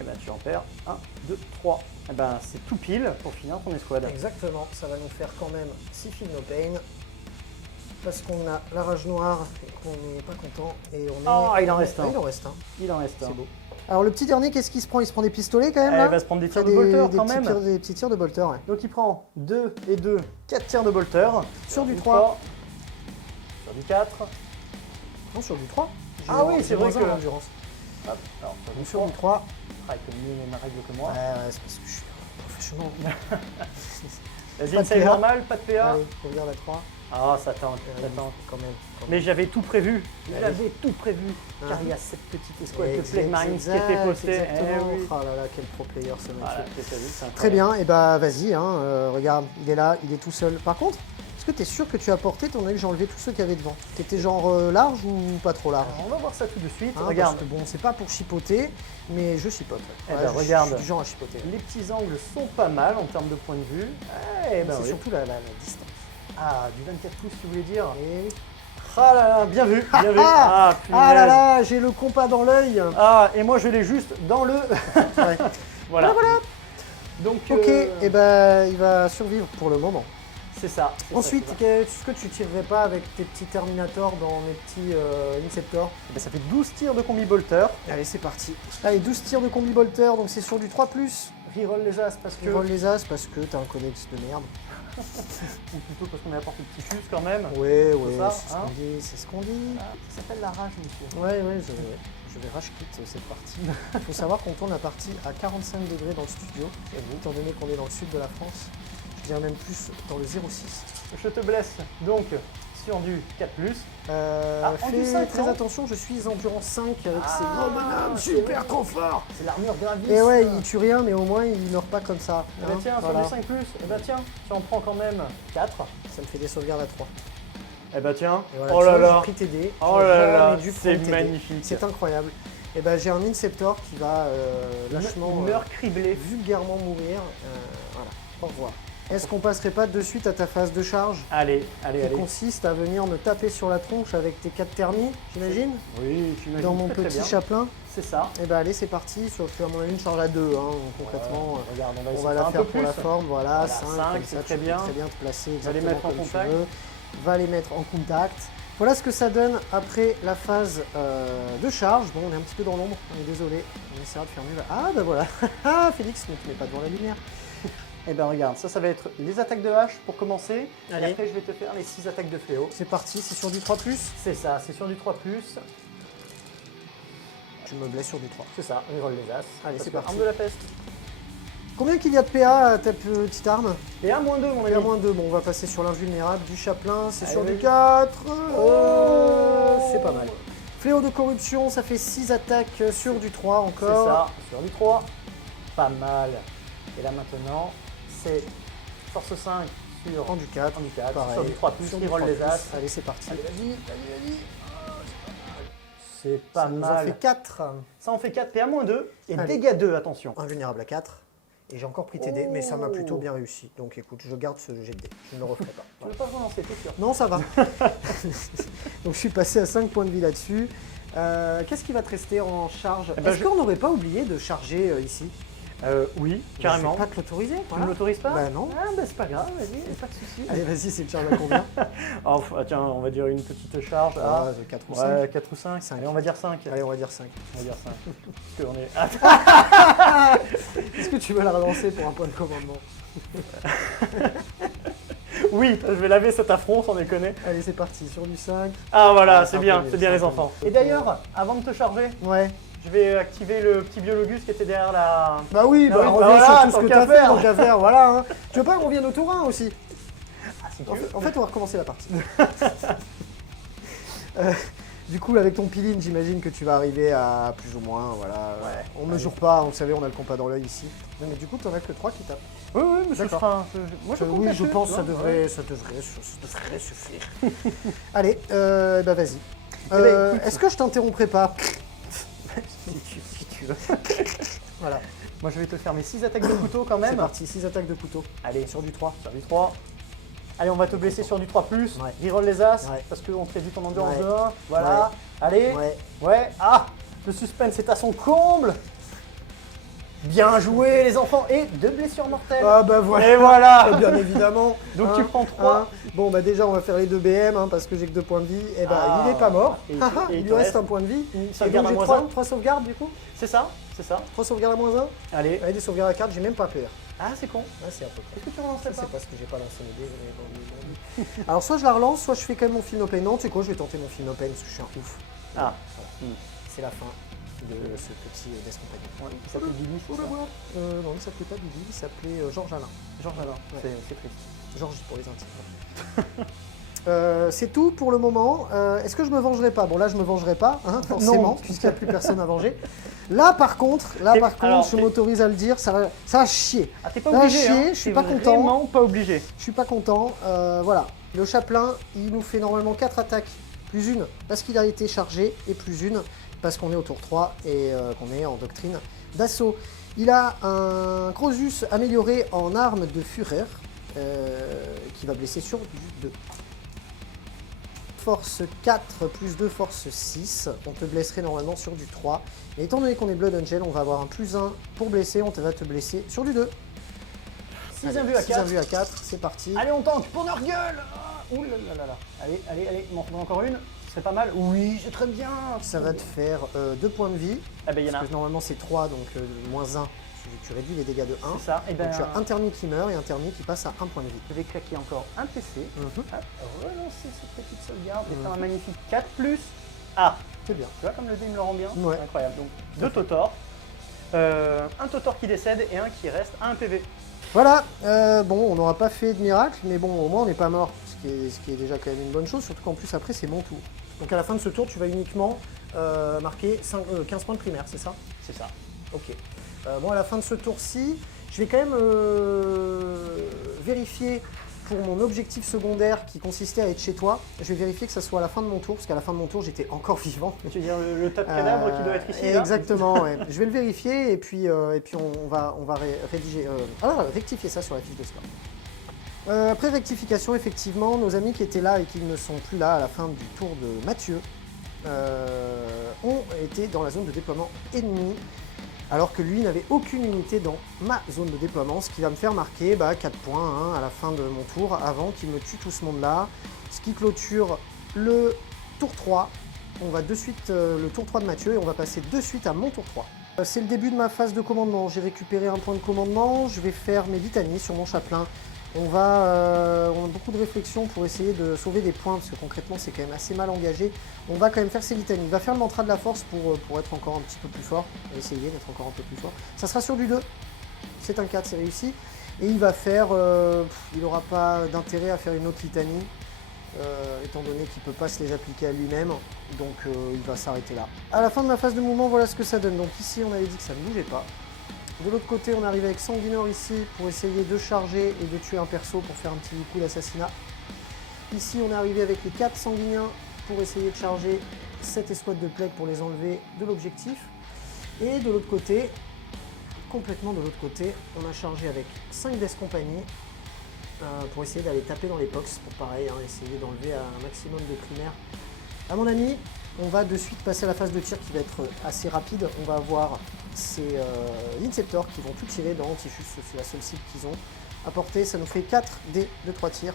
Et ben tu en perds 1, 2, 3. Et ben c'est tout pile pour finir ton escouade. Exactement, ça va nous faire quand même 6 feel no pain. Parce qu'on a la rage noire et qu'on n'est pas content. Et on est... Oh, il en reste un. Ah, il en reste un. Il en reste un. C'est beau. Alors le petit dernier, qu'est-ce qu'il se prend? Il se prend des pistolets quand même là? Il va se prendre des tirs Fait de bolter des quand petits même. des petits tirs de bolter, ouais. Donc il prend 2 et 2, 4 tirs de bolter. Sur du 3. Sur du 4. Non, sur du 3. Ah oui, c'est vrai que- l'endurance. Hop, alors sur du Sur 3. du 3. Ah, il connaît mieux ma règle que moi. Ouais, c'est parce que je suis professionnel. Vas-y, Pas une de save PA. normale, pas de PA. Allez, on regarde la 3. Ah, ça tente, ça tente. Quand même. Mais j'avais tout prévu. Allez. J'avais tout prévu. Car Hein. il y a cette petite escouade de Plague Marines qui était Exact, postée. exactement. Eh oui. Oh là là, quel pro player ce mec. Voilà, c'est ça, c'est incroyable. Très bien, et bah vas-y, hein, regarde, il est là, il est tout seul. Par contre, est-ce que tu es sûr que tu as porté, étant donné que j'ai enlevé tous ceux qu'il y avait devant? T'étais genre large ou pas trop large? Alors, on va voir ça tout de suite. Hein, Regarde, parce que bon, c'est pas pour chipoter, mais je chipote. Eh Ouais, ben, regarde. Je suis du genre à chipoter. les petits angles sont pas mal en termes de point de vue. Eh ben c'est oui. surtout la distance. Ah, du 24 pouces, tu voulais dire. Et... Ah là là, bien vu, bien vu. Ah, punaise. ah là là, j'ai le compas dans l'œil. Ah, et moi je l'ai juste dans le. Ouais. Voilà. Donc, Ok, et bah il va survivre pour le moment. c'est ça. c'est ça Ensuite, qui va. est-ce que tu tirerais pas avec tes petits Terminators dans mes petits Inceptors? Eh ben, ça fait 12 tirs de combi bolter. Allez, c'est parti. Allez, 12 tirs de combi bolter, donc c'est sur du 3+. Reroll les as parce que. Tu voles les as parce que t'as un codex de merde. Ou plutôt parce qu'on a apporté le petit fuse quand même. Ouais, ça, c'est ce hein. qu'on dit, c'est ce qu'on dit. Ah, ça s'appelle la rage, monsieur. Ouais, je vais rage quit cette partie. Il faut savoir qu'on tourne la partie à 45 degrés dans le studio, étant donné qu'on est dans le sud de la France. Je dirais même plus dans le 06. Je te blesse donc sur du 4+. En du Fais 5, très non attention, je suis endurance 5 avec ces Ah, gros bonhommes, c'est super vrai. confort. C'est l'armure Gravis. Et ouais, il tue rien, mais au moins il meurt pas comme ça. Eh ben hein, tiens, voilà. sur du 5+, eh ben tiens, tu en prends quand même 4. Ça me fait des sauvegardes à 3. Eh ben tiens, Et voilà, oh tu là vois, là, j'ai pris tes dés. oh J'aurais là là, jamais dû c'est prendre tes dés. magnifique. C'est incroyable. Et ben j'ai un Inceptor qui va lâchement, Il meurt criblé. vulgairement mourir. Voilà, au revoir. Est-ce qu'on passerait pas de suite à ta phase de charge Allez, allez, qui allez. consiste à venir me taper sur la tronche avec tes 4 thermies, j'imagine, Oui, j'imagine dans mon très, très petit bien. chaplain? C'est ça. Et ben allez, c'est parti, sauf que à mon avis une charge à 2, hein, concrètement. Regarde, on va On essayer va de la faire un faire peu pour plus. la forme, voilà, Voilà, 5, 5, comme c'est ça très tu bien. peux très bien te placer Va les exactement mettre en comme tu contact. veux. Va les mettre en contact. Voilà ce que ça donne après la phase de charge. Bon, on est un petit peu dans l'ombre, on est désolé, on essaiera de faire mieux. Ah bah voilà, ah Félix, ne te mets pas devant la lumière. Eh ben regarde, ça va être les attaques de hache pour commencer. Allez. Et après, je vais te faire les 6 attaques de fléau. C'est parti, c'est sur du 3+. C'est ça, c'est sur du 3+. Tu me blesses sur du 3. C'est ça, reroll les as. Allez, Parce c'est que parti. Arme de la peste. Combien qu'il y a de PA à ta petite arme? Et 1-2, mon ami. PA -2, bon on va passer sur l'invulnérable du chaplain, c'est Allez, sur du vas-y. 4. Oh, C'est pas mal. Fléau de corruption, ça fait 6 attaques sur du 3 C'est encore. ça, sur du 3. Pas mal. Et là maintenant, c'est force 5 sur En du 4. en du 4, Pareil. sur du 3+, Sur il du roll 3+. les as. Allez, c'est parti. Allez, vas-y, vas-y, vas-y. C'est pas Ça nous en mal. fait 4. Ça en fait 4, PA -2 et Allez. dégâts 2, attention. Invulnérable à 4. Et j'ai encore pris tes dés, mais ça m'a plutôt bien réussi. Donc écoute, je garde ce jet de dés. Je ne le referai pas. Tu veux pas relancer, t'es sûr? Non, ça va. Donc je suis passé à 5 points de vie là-dessus. Qu'est-ce qui va te rester en charge? Eh ben, Est-ce qu'on n'aurait pas oublié de charger ici? Oui, carrément. Je vais pas te l'autoriser. Tu Voilà. ne l'autorises pas? Bah non. Ah, bah c'est pas grave, vas-y, pas de soucis. Allez, vas-y, c'est une charge à combien? Oh, tiens, on va dire une petite charge. Ah, 4 ou 5. ouais, 4 ou 5. Cinq. Allez, on va dire 5. Allez, on va dire 5. On va dire 5. Parce qu'on est... Ah, Est-ce que tu veux la relancer pour un point de commandement? oui, je vais laver cet affront, sans déconner. Allez, c'est parti, sur du 5. Ah voilà, Ah, c'est un bien, peu mieux, c'est bien c'est les un peu enfants. mieux. Et d'ailleurs, avant de te charger, Ouais. je vais activer le petit biologus qui était derrière la... Bah oui, Ah bah oui, reviens bah sur voilà, tout ce tant que qu'à t'as fait, faire. tant qu'à faire, voilà. Hein. Tu veux pas qu'on revienne au tour 1 aussi? Ah, si tu En veux. fait, on va recommencer la partie. Du coup, avec ton piline, j'imagine que tu vas arriver à plus ou moins, voilà. Ouais. On mesure pas, vous savez, on a le compas dans l'œil ici. Non, mais du coup, t'en as que 3 qui tapent. Oui, oui, mais ce D'accord. sera... Moi, je compte Oui, je là-dessus, pense tu que ça vois. devrait suffire. Allez, bah vas-y. ben, écoute. Est-ce que je t'interromprai pas? Si tu veux. Voilà, Moi, je vais te faire mes 6 attaques de couteau quand c'est même. parti, 6 attaques de couteau. Allez, Sur du 3. sur du 3. Allez, on va te blesser sur du 3+. Ouais. Reroll les as, Ouais. parce qu'on te réduit ton endurance Ouais. de 1. Voilà. Allez. Ouais. Ouais. Ah, le suspense est à son comble. Bien joué, les enfants. Et 2 blessures mortelles. Ah bah voilà. Et voilà. Bien évidemment. Donc Hein, tu prends 3. hein. Bon bah déjà on va faire les 2 BM hein, parce que j'ai que 2 points de vie. Et bah Ah. il est pas mort. Et il- Ah, ah, et il il te lui reste reste un point de vie. une Et sauvegarde donc à j'ai moins 3 sauvegardes du coup. C'est ça, c'est ça. 3 sauvegardes à moins 1. Allez. Allez, des sauvegardes à 4, j'ai même pas peur. Ah, c'est con. Ah, c'est à peu près. Est-ce que tu relancerais C'est pas parce que j'ai pas lancé mes dés. Alors soit je la relance, soit je fais quand même mon film no pain. Non, tu sais quoi, je vais tenter mon film no pain parce que je suis un ouf. Ah. C'est la fin de ce petit Death Company. Ouais, il s'appelle Billy. Au revoir. Non, il s'appelait pas Billy, il s'appelait Georges Alain. Georges Alain. Ouais. C'est triste. Georges pour les intimes. C'est tout pour le moment. Est-ce que je me vengerai pas? Bon là je me vengerai pas, hein, forcément, Non. puisqu'il n'y a plus personne à venger. Là par contre, Alors, je m'autorise à le dire, ça va chier. Ah, t'es pas Ça va obligé. chier, Hein. je suis T'es pas content. Vraiment pas obligé. Je suis pas content. Voilà, le chaplain, il nous fait normalement 4 attaques, plus une parce qu'il a été chargé, et plus une parce qu'on est au tour 3 et qu'on est en doctrine d'assaut. Il a un Crosus amélioré en arme de Führer, qui va blesser sur du 2. Force 4 plus 2, force 6. On te blesserait normalement sur du 3. Mais étant donné qu'on est Blood Angel, on va avoir un plus 1 pour blesser. On va te blesser sur du 2. 6 invus à 4. 6 invus à 4, c'est parti. Allez, on tank pour leur gueule. Ouh là là là là. Allez, allez, allez. Il m'en faudra encore une. Ce serait pas mal. Oui, c'est très bien. Ça va te faire 2 points de vie. Ah ben, il y en a Parce un. que normalement c'est 3, donc moins 1. Tu réduis les dégâts de 1. C'est ça. Et ben, Donc tu as un thermique qui meurt et un thermique qui passe à 1 point de vie. je vais claquer encore un PC. Mhm. Hop, relancer cette petite sauvegarde et faire un Mhm. magnifique 4+. Ah, C'est bien. tu vois comme le dé il me le rend bien. Ouais. C'est incroyable. Donc 2 Totors. Un Totor qui décède et un qui reste à 1 PV. Voilà, bon, on n'aura pas fait de miracle, mais bon, au moins on n'est pas mort. Ce ce qui est déjà quand même une bonne chose, surtout qu'en plus après c'est mon tour. Donc à la fin de ce tour, tu vas uniquement marquer 15 points de primaire, c'est ça? C'est ça. Ok. Bon, à la fin de ce tour-ci, je vais quand même vérifier pour mon objectif secondaire qui consistait à être chez toi. Je vais vérifier que ça soit à la fin de mon tour, parce qu'à la fin de mon tour, j'étais encore vivant. Tu veux dire le tas de cadavres qui doit être ici là? Exactement, ouais. Je vais le vérifier et puis on va rectifier ça sur la fiche de score. Après rectification, effectivement, nos amis qui étaient là et qui ne sont plus là à la fin du tour de Mathieu ont été dans la zone de déploiement ennemie, alors que lui n'avait aucune unité dans ma zone de déploiement, ce qui va me faire marquer 4 points à la fin de mon tour, avant qu'il me tue tout ce monde-là, ce qui clôture le tour 3. On va de suite le tour 3 de Mathieu et on va passer de suite à mon tour 3. C'est le début de ma phase de commandement, j'ai récupéré un point de commandement, je vais faire mes litanies sur mon chapelain. On a beaucoup de réflexion pour essayer de sauver des points, parce que concrètement c'est quand même assez mal engagé. On va quand même faire ses litanies. Il va faire le mantra de la force pour être encore un petit peu plus fort, essayer d'être encore un peu plus fort. Ça sera sur du 2, c'est un 4, c'est réussi. Et il va faire, il n'aura pas d'intérêt à faire une autre litanie, étant donné qu'il ne peut pas se les appliquer à lui-même, donc il va s'arrêter là. À la fin de ma phase de mouvement, voilà ce que ça donne. Donc ici on avait dit que ça ne bougeait pas. De l'autre côté, on arrive avec Sanguinor ici pour essayer de charger et de tuer un perso pour faire un petit coup d'assassinat. Ici, on est arrivé avec les 4 sanguiniens pour essayer de charger cette escouade de plague pour les enlever de l'objectif. Et de l'autre côté, complètement de l'autre côté, on a chargé avec 5 Death Company pour essayer d'aller taper dans les pox, pour pareil, essayer d'enlever un maximum de primaires à mon ami. On va de suite passer à la phase de tir qui va être assez rapide. On va avoir ces Inceptors qui vont tout tirer dans Antifus, c'est la seule cible qu'ils ont apporté. Ça nous fait 4 dés de 3 tirs.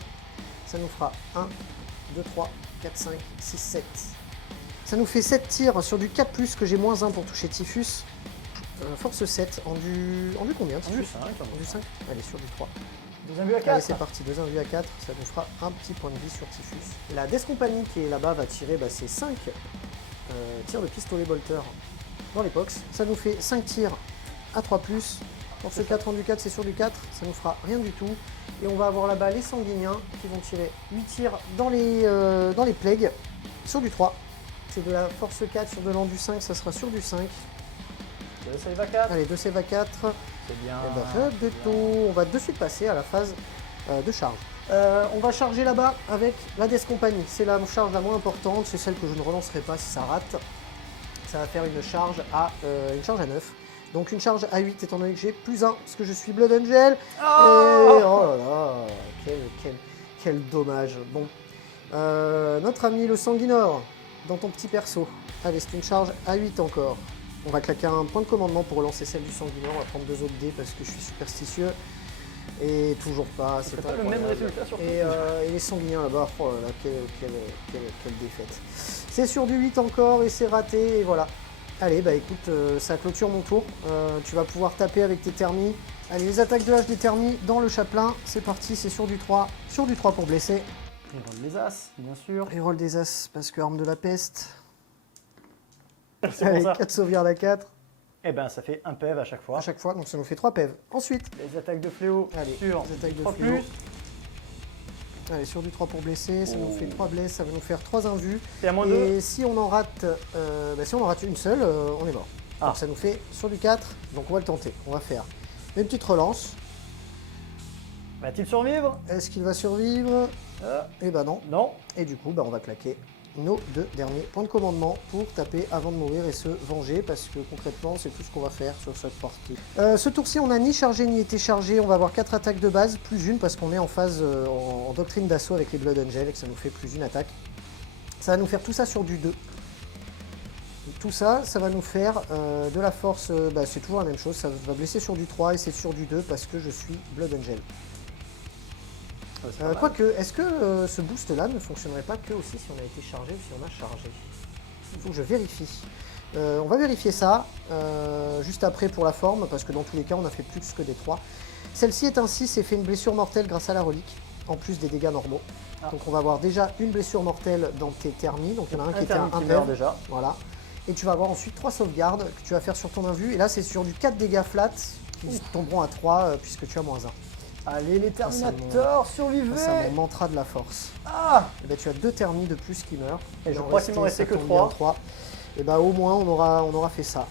Ça nous fera 1, 2, 3, 4, 5, 6, 7. Ça nous fait 7 tirs sur du 4+, que j'ai moins 1 pour toucher Typhus. Force 7, en du combien Typhus? En du 5. Allez, sur du 3. Deuxième vue à 4. Allez, c'est parti, deuxième vue à 4, ça nous fera un petit point de vie sur Typhus. La Death Company qui est là-bas va tirer ses 5 tirs de pistolet bolter dans les box. Ça nous fait 5 tirs à 3+. Force 4 en du 4, c'est sur du 4, ça nous fera rien du tout. Et on va avoir là-bas les sanguiniens qui vont tirer 8 tirs dans les plagues sur du 3. C'est de la force 4 sur de l'endu 5, ça sera sur du 5. 2 save à 4. Allez, 2 save à 4. C'est bien. On va de suite passer à la phase de charge. On va charger là-bas avec la Death Company. C'est la charge la moins importante, c'est celle que je ne relancerai pas si ça rate. Ça va faire une charge à 9. Donc une charge à 8 étant donné que j'ai plus 1 parce que je suis Blood Angel. Oh, et oh là là, quel dommage. Bon, notre ami le Sanguinor dans ton petit perso. Allez, c'est une charge à 8 encore. On va claquer un point de commandement pour relancer celle du Sanguinor. On va prendre 2 autres dés parce que je suis superstitieux. Et toujours pas, c'est pas le même résultat surtout. Et les sanguiniens là-bas, oh là là, quelle défaite. C'est sur du 8 encore et c'est raté, et voilà. Allez, écoute, ça clôture mon tour. Tu vas pouvoir taper avec tes thermies. Allez, les attaques de hache des thermies dans le chapelain, c'est parti, c'est sur du 3. Sur du 3 pour blesser. Et roll des as, bien sûr. Et roll des as parce que arme de la peste. C'est Allez, pour ça. 4 sauvegardes à 4. Et ben ça fait un PEV à chaque fois. À chaque fois, donc ça nous fait 3 PEV. Ensuite, Les attaques de fléau allez, sur les attaques de 3+. fléau. Allez, sur du 3 pour blesser, ça nous fait 3 blesses, ça va nous faire 3 invus. C'est à moins 2. Et si on en rate, si on en rate une seule, on est mort. Ah. Donc ça nous fait sur du 4, donc on va le tenter. On va faire une petite relance. Va-t-il survivre? Est-ce qu'il va survivre? Eh ben non. Non. Et du coup, on va claquer nos 2 derniers points de commandement pour taper avant de mourir et se venger, parce que concrètement, c'est tout ce qu'on va faire sur cette partie. Ce tour-ci, on n'a ni chargé ni été chargé. On va avoir 4 attaques de base, plus une, parce qu'on est en phase en doctrine d'assaut avec les Blood Angel et que ça nous fait plus une attaque. Ça va nous faire tout ça sur du 2. Tout ça, ça va nous faire de la force, c'est toujours la même chose, ça va blesser sur du 3 et c'est sur du 2 parce que je suis Blood Angel. Quoique, est-ce que ce boost-là ne fonctionnerait pas que aussi si on a été chargé ou si on a chargé? Il faut que je vérifie. On va vérifier ça juste après pour la forme, parce que dans tous les cas, on a fait plus que des 3. Celle-ci est un 6 et fait une blessure mortelle grâce à la relique, en plus des dégâts normaux. Ah. Donc on va avoir déjà une blessure mortelle dans tes thermies, donc il y en a un qui était un meurt déjà. Voilà. Et tu vas avoir ensuite 3 sauvegardes que tu vas faire sur ton invu, et là c'est sur du 4 dégâts flat qui tomberont à 3 puisque tu as moins 1. Allez, les Ça, c'est Terminators, survivez. C'est mon mantra de la force. Ah, Et ben, tu as 2 thermies de plus qui meurent. Et je crois qu'il m'en restait que 3. Et bah au moins on aura fait ça.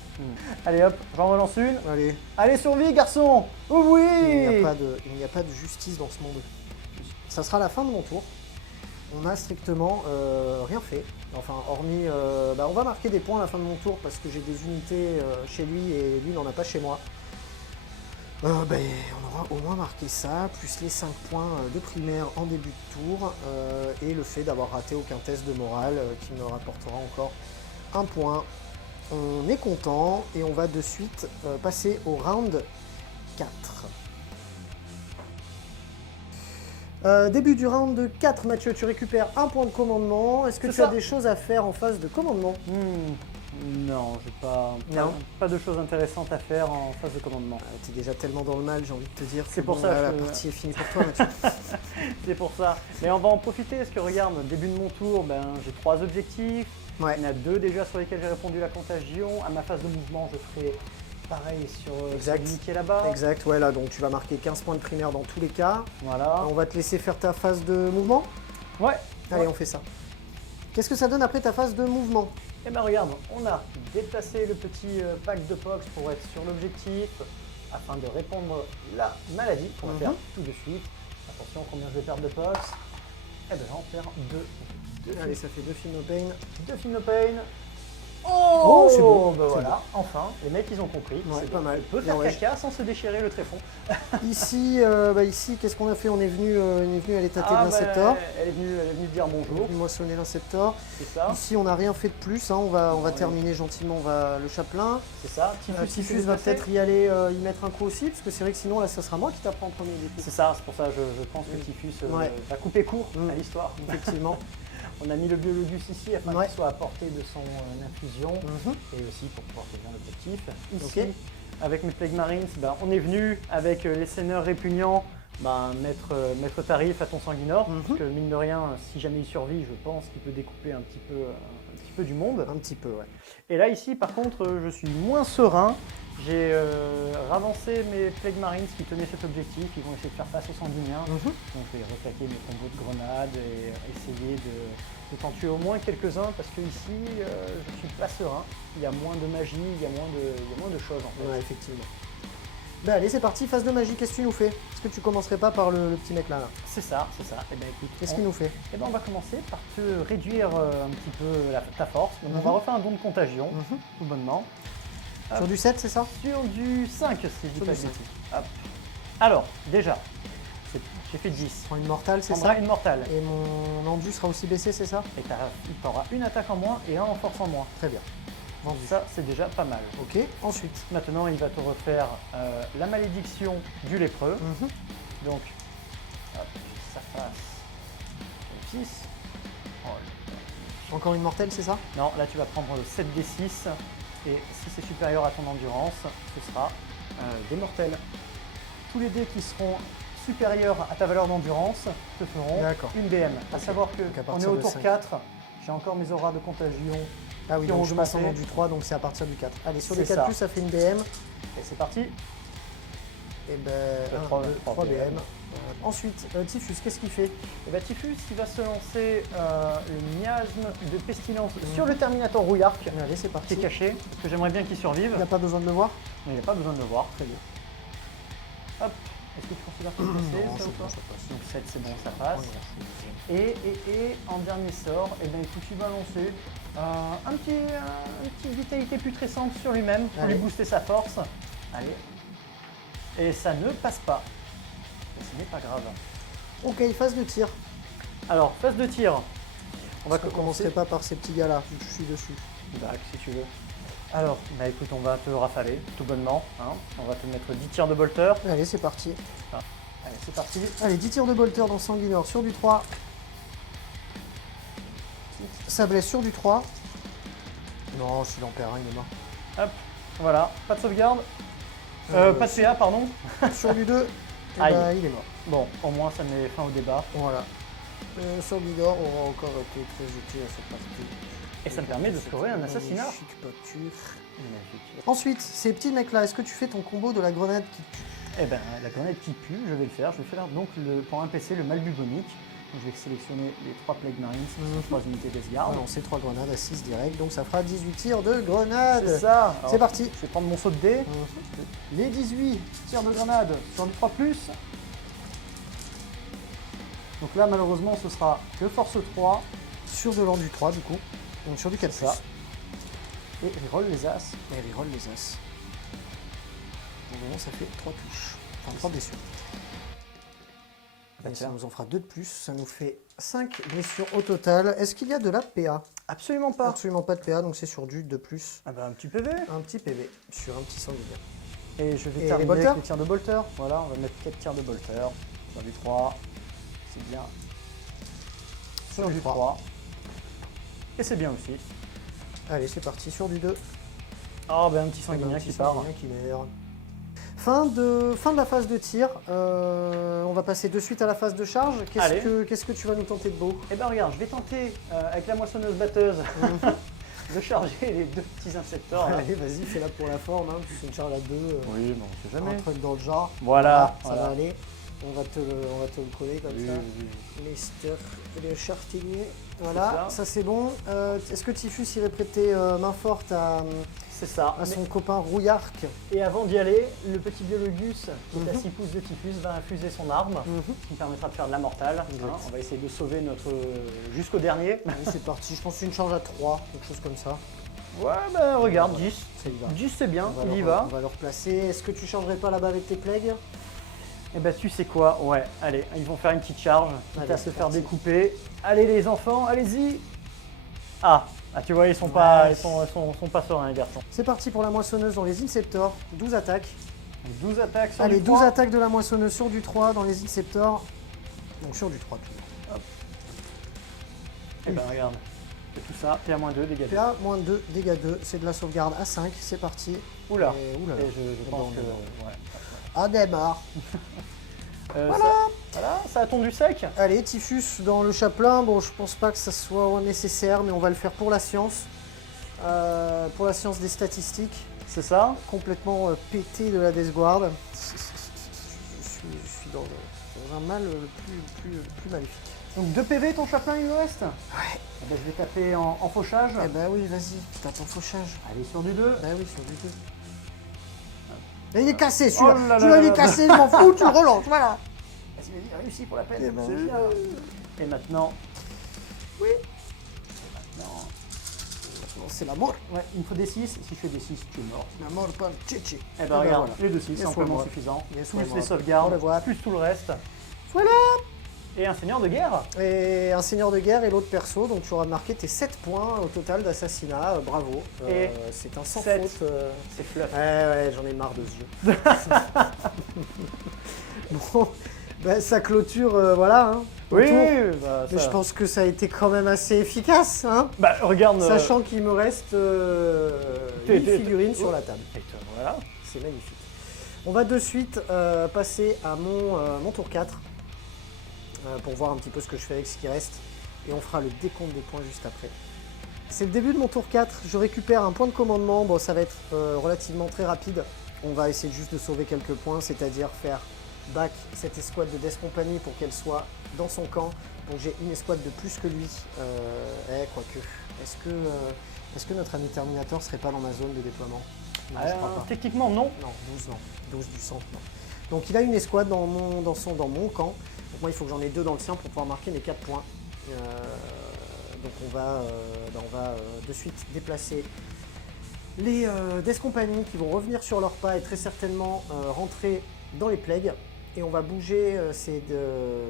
Allez hop, j'en relance une. Allez, Allez, survie, garçon. Oh oui. il n'y a pas de justice dans ce monde. Ça sera la fin de mon tour. On n'a strictement rien fait. Enfin, hormis... on va marquer des points à la fin de mon tour parce que j'ai des unités chez lui et lui n'en a pas chez moi. On aura au moins marqué ça, plus les 5 points de primaire en début de tour et le fait d'avoir raté aucun test de morale qui me rapportera encore un point. On est content et on va de suite passer au round 4. Début du round 4, Mathieu, tu récupères un point de commandement. Est-ce que tu as des choses à faire en phase de commandement? Non, j'ai pas de choses intéressantes à faire en phase de commandement. Tu es déjà tellement dans le mal, j'ai envie de te dire. C'est pour ça que la partie est finie pour toi, Mathieu. C'est pour ça. Mais on va en profiter parce que regarde, début de mon tour, j'ai 3 objectifs. Ouais. Il y en a 2 déjà sur lesquels j'ai répondu la contagion. À ma phase de mouvement, je ferai pareil sur celui qui est là-bas. Exact, ouais, là, donc tu vas marquer 15 points de primaire dans tous les cas. Voilà. On va te laisser faire ta phase de mouvement. Ouais. Allez, on fait ça. Qu'est-ce que ça donne après ta phase de mouvement? Eh ben regarde, on a déplacé le petit pack de pox pour être sur l'objectif afin de répondre la maladie qu'on va faire tout de suite. Attention, combien je vais perdre de pox? Eh ben j'en perds 2. Allez, ça fait 2 Feel No Pain. 2 Feel No Pain. Oh, c'est bon. Ben voilà, enfin, les mecs ils ont compris. Ouais, c'est pas bon. mal. On peut faire Ouais. caca sans se déchirer le tréfonds. Ici, qu'est-ce qu'on a fait? On est venu aller tâter de l'inceptor. Elle est venue dire On est bonjour, venu moissonner l'inceptor. c'est ça. Ici, on n'a rien fait de plus. Hein. On va Ouais. terminer gentiment le chapelain. C'est ça. Typhus va peut-être y aller y mettre un coup aussi, parce que c'est vrai que sinon, là, ça sera moi qui t'apprends en premier. Du coup. C'est ça, c'est pour ça que je pense que Typhus Ouais. va couper court à l'histoire. Effectivement. On a mis le biologus ici afin Ouais. qu'il soit à portée de son infusion et aussi pour pouvoir tenir l'objectif. Ici, Ok. avec mes Plague Marines, on est venu avec les seigneurs répugnants mettre tarif à ton sanguinor. Parce que mine de rien, si jamais il survit, je pense qu'il peut découper un petit peu du monde. Un petit peu, ouais. Et là ici par contre je suis moins serein. J'ai ravancé mes Plague Marines qui tenaient cet objectif, ils vont essayer de faire face aux sanguiniens. Donc je vais reclaquer mes combos de grenades et essayer de t'en tuer au moins quelques-uns parce que ici je suis pas serein. Il y a moins de magie, il y a moins de choses en fait. Ouais, effectivement. Ben allez, c'est parti, phase de magie, qu'est-ce que tu nous fais? Est-ce que tu commencerais pas par le petit mec là, C'est ça. Et ben écoute, Qu'est-ce qu'il nous fait? on va commencer par te réduire un petit peu ta force. Donc on va refaire un don de contagion, tout bonnement. Sur du 7, c'est ça? Sur du 5, si je dis Sur pas du de 5. bêtises. Hop. Alors, déjà, j'ai fait 10. Prends une mortale, c'est On ça? prendra une mortale. Et mon endu sera aussi baissé, c'est ça? Et tu auras une attaque en moins et un en force en moins. Très bien. Donc ça, c'est déjà pas mal. Ok, ensuite. Maintenant, il va te refaire la malédiction du lépreux. Donc, hop, ça passe 6. Oh, Encore une mortelle, c'est ça? non, là, tu vas prendre 7d6. Et si c'est supérieur à ton endurance, ce sera des mortels. Tous les dés qui seront supérieurs à ta valeur d'endurance te feront une BM. À savoir que Donc à on partir est au de tour 5. 4, j'ai encore mes auras de contagion. Ah oui, qui donc ont je passe en augmenté. endu 3, donc c'est à partir du 4. Allez, sur les C'est 4 ça. plus, ça fait une BM. Et c'est parti. Et ben, 3 3 BM. Ensuite, Typhus, qu'est-ce qu'il fait? Et bah Typhus, il va se lancer le miasme de pestilence sur le Terminator rouillarc Allez, c'est qui parti. est caché, parce que j'aimerais bien qu'il survive. Il n'a pas besoin de le voir? Mais il n'a pas besoin de le voir. Très bien. Hop. Est-ce que tu considères que c'est passé, Non, ça c'est ou pas? bon, ça passe. Donc 7, c'est bon, ça passe. Et en dernier sort, et ben écoute, il va lancer un petit vitalité putrescente sur lui-même pour lui Allez. booster sa force. Allez. Et ça ne passe pas. Mais ce n'est pas grave. Ok, phase de tir. Alors, phase de tir. On va On commencerait pas par ces petits gars-là, vu que je suis dessus. Bac, si tu veux. Alors, bah écoute, on va te rafaler, tout bonnement. Hein. On va te mettre 10 tirs de bolter. Allez, c'est parti. Allez, c'est parti. Allez, 10 tirs de bolter dans Sanguinor sur du 3. Ça blesse sur du 3. Non, s'il en perd un, il est mort. Hop, voilà, pas de sauvegarde. Pas de PA, pardon. Sur du 2, Aïe. il est mort. Bon, au moins ça met fin au débat. Voilà. Sanguinor aura encore été très utile à cette partie. Et ça me permet de scorer un assassinat. Magnifique pâture. Magnifique. Ensuite, ces petits mecs-là, est-ce que tu fais ton combo de la grenade qui tue? Eh ben, la grenade qui pue, je vais le faire. Je vais faire donc pour un PC le mal bubonique. Donc, je vais sélectionner les 3 Plague Marines, qui sont 3 unités Death Guard. On va lancer 3 grenades à 6 direct, donc ça fera 18 tirs de grenade. C'est ça. C'est parti. Je vais prendre mon saut de dés. Les 18 tirs de grenade sur du 3+. Donc là, malheureusement, ce sera que force 3. Sur de l'endu 3 du coup, donc sur du 4+. Ça. Et reroll les As. Et reroll les As. Pour le moment, ça fait 3 touches. Enfin, 3 blessures. Et ça nous en fera 2 de plus. Ça nous fait 5 blessures au total. Est-ce qu'il y a de la PA? Absolument pas. Absolument pas de PA, donc c'est sur du 2 plus. Ah bah, un petit PV. Un petit PV sur un petit sanguinaire. Et je vais Et terminer les avec les tirs de bolter. Voilà, on va mettre 4 tirs de bolter. Sur du 3. C'est bien. Sur du 3. Et c'est bien aussi. Allez, c'est parti sur du 2. Oh, ben un petit sanguinien qui part. Qui meurt. Fin de la phase de tir. On va passer de suite à la phase de charge. Qu'est-ce que tu vas nous tenter de beau? Eh ben regarde, je vais tenter avec la moissonneuse batteuse de charger les 2 petits insectors. Là. Allez, vas-y, fais-la pour la forme. Hein. C'est une charge à 2. Oui, bon, on sait jamais. Un truc dans le genre. Voilà. Ça va aller. On va te le coller comme ça. Oui. Mister le chartinier. Voilà, ça c'est bon. Est-ce que Typhus irait prêter main forte à son copain Rouillarc? Et avant d'y aller, le petit Biologus, qui est à 6 pouces de Typhus, va infuser son arme, ce qui me permettra de faire de la mortale. Hein, on va essayer de sauver notre jusqu'au dernier. Allez, c'est parti, je pense une charge à 3, quelque chose comme ça. Ouais, ben regarde, voilà. 10. 10 c'est bien, il y va. On va le replacer. Est-ce que tu changerais pas là-bas avec tes plagues? Eh ben tu sais quoi, ouais, allez, ils vont faire une petite charge, quitte à se faire parti. découper. Allez les enfants, allez-y. Ah, tu vois, ils sont pas sereins les garçons. C'est parti pour la moissonneuse dans les Inceptors, 12 attaques. 12 attaques sur Allez, du 3. 12 attaques de la moissonneuse sur du 3 dans les Inceptors. Donc sur du 3 toujours. Eh ben regarde, c'est tout ça, PA-2, dégâts 2. PA-2, dégâts 2, c'est de la sauvegarde à 5, c'est parti. Oula, oula. Et je pense que... Ouais. Ah, démarre. Voilà, ça a tondu sec. Allez, Typhus dans le chaplain. Bon, je pense pas que ça soit nécessaire, mais on va le faire pour la science. Pour la science des statistiques. C'est ça. Complètement pété de la Death Guard. Je suis dans un mal plus maléfique. Donc 2 PV ton chaplain il me reste. Ouais. Eh ben, je vais taper en fauchage. Eh ben oui, vas-y, tape en fauchage. Allez, sur du 2. Ben oui, sur du 2. Il est cassé celui-là. Oh là là Celui-là il là est là. cassé, je m'en fous, tu le relances, voilà. Vas-y, réussi pour la peine. Eh ben, C'est bien. Et maintenant. Oui. Maintenant. C'est la mort. Ouais, il me faut des 6. Si je fais des 6, tu es mort. La mort par Tchétché. Eh ben regarde, voilà. les 2 6, c'est amplement Laisse-moi. suffisant. Laisse-moi. Plus les sauvegardes, Voilà. plus tout le reste. Voilà. Et un seigneur de guerre. Et un seigneur de guerre et l'autre perso, donc tu auras marqué tes 7 points au total d'assassinat, bravo. Et c'est un sans 7. faute. C'est fluff. Ouais, j'en ai marre de ce jeu. Bon, bah, ça clôture, voilà. Hein, Oui, autour. bah, Mais ça... je pense que ça a été quand même assez efficace, hein, Bah regarde. sachant qu'il me reste une figurine sur la table. Et toi, voilà. C'est magnifique. On va de suite passer à mon tour 4 pour voir un petit peu ce que je fais avec ce qui reste. Et on fera le décompte des points juste après. C'est le début de mon tour 4. Je récupère un point de commandement. Bon, ça va être relativement très rapide. On va essayer juste de sauver quelques points, c'est-à-dire faire back cette escouade de Death Company pour qu'elle soit dans son camp. Donc j'ai une escouade de plus que lui. Quoique. Est-ce que notre ami Terminator serait pas dans ma zone de déploiement? Non, je crois pas. Techniquement, non. Non, 12 non. 12 du centre, non. Donc il a une escouade dans mon camp. Donc moi il faut que j'en ai 2 dans le sien pour pouvoir marquer mes 4 points. Donc on va de suite déplacer les Death Company qui vont revenir sur leurs pas et très certainement rentrer dans les plagues. Et on va bouger ces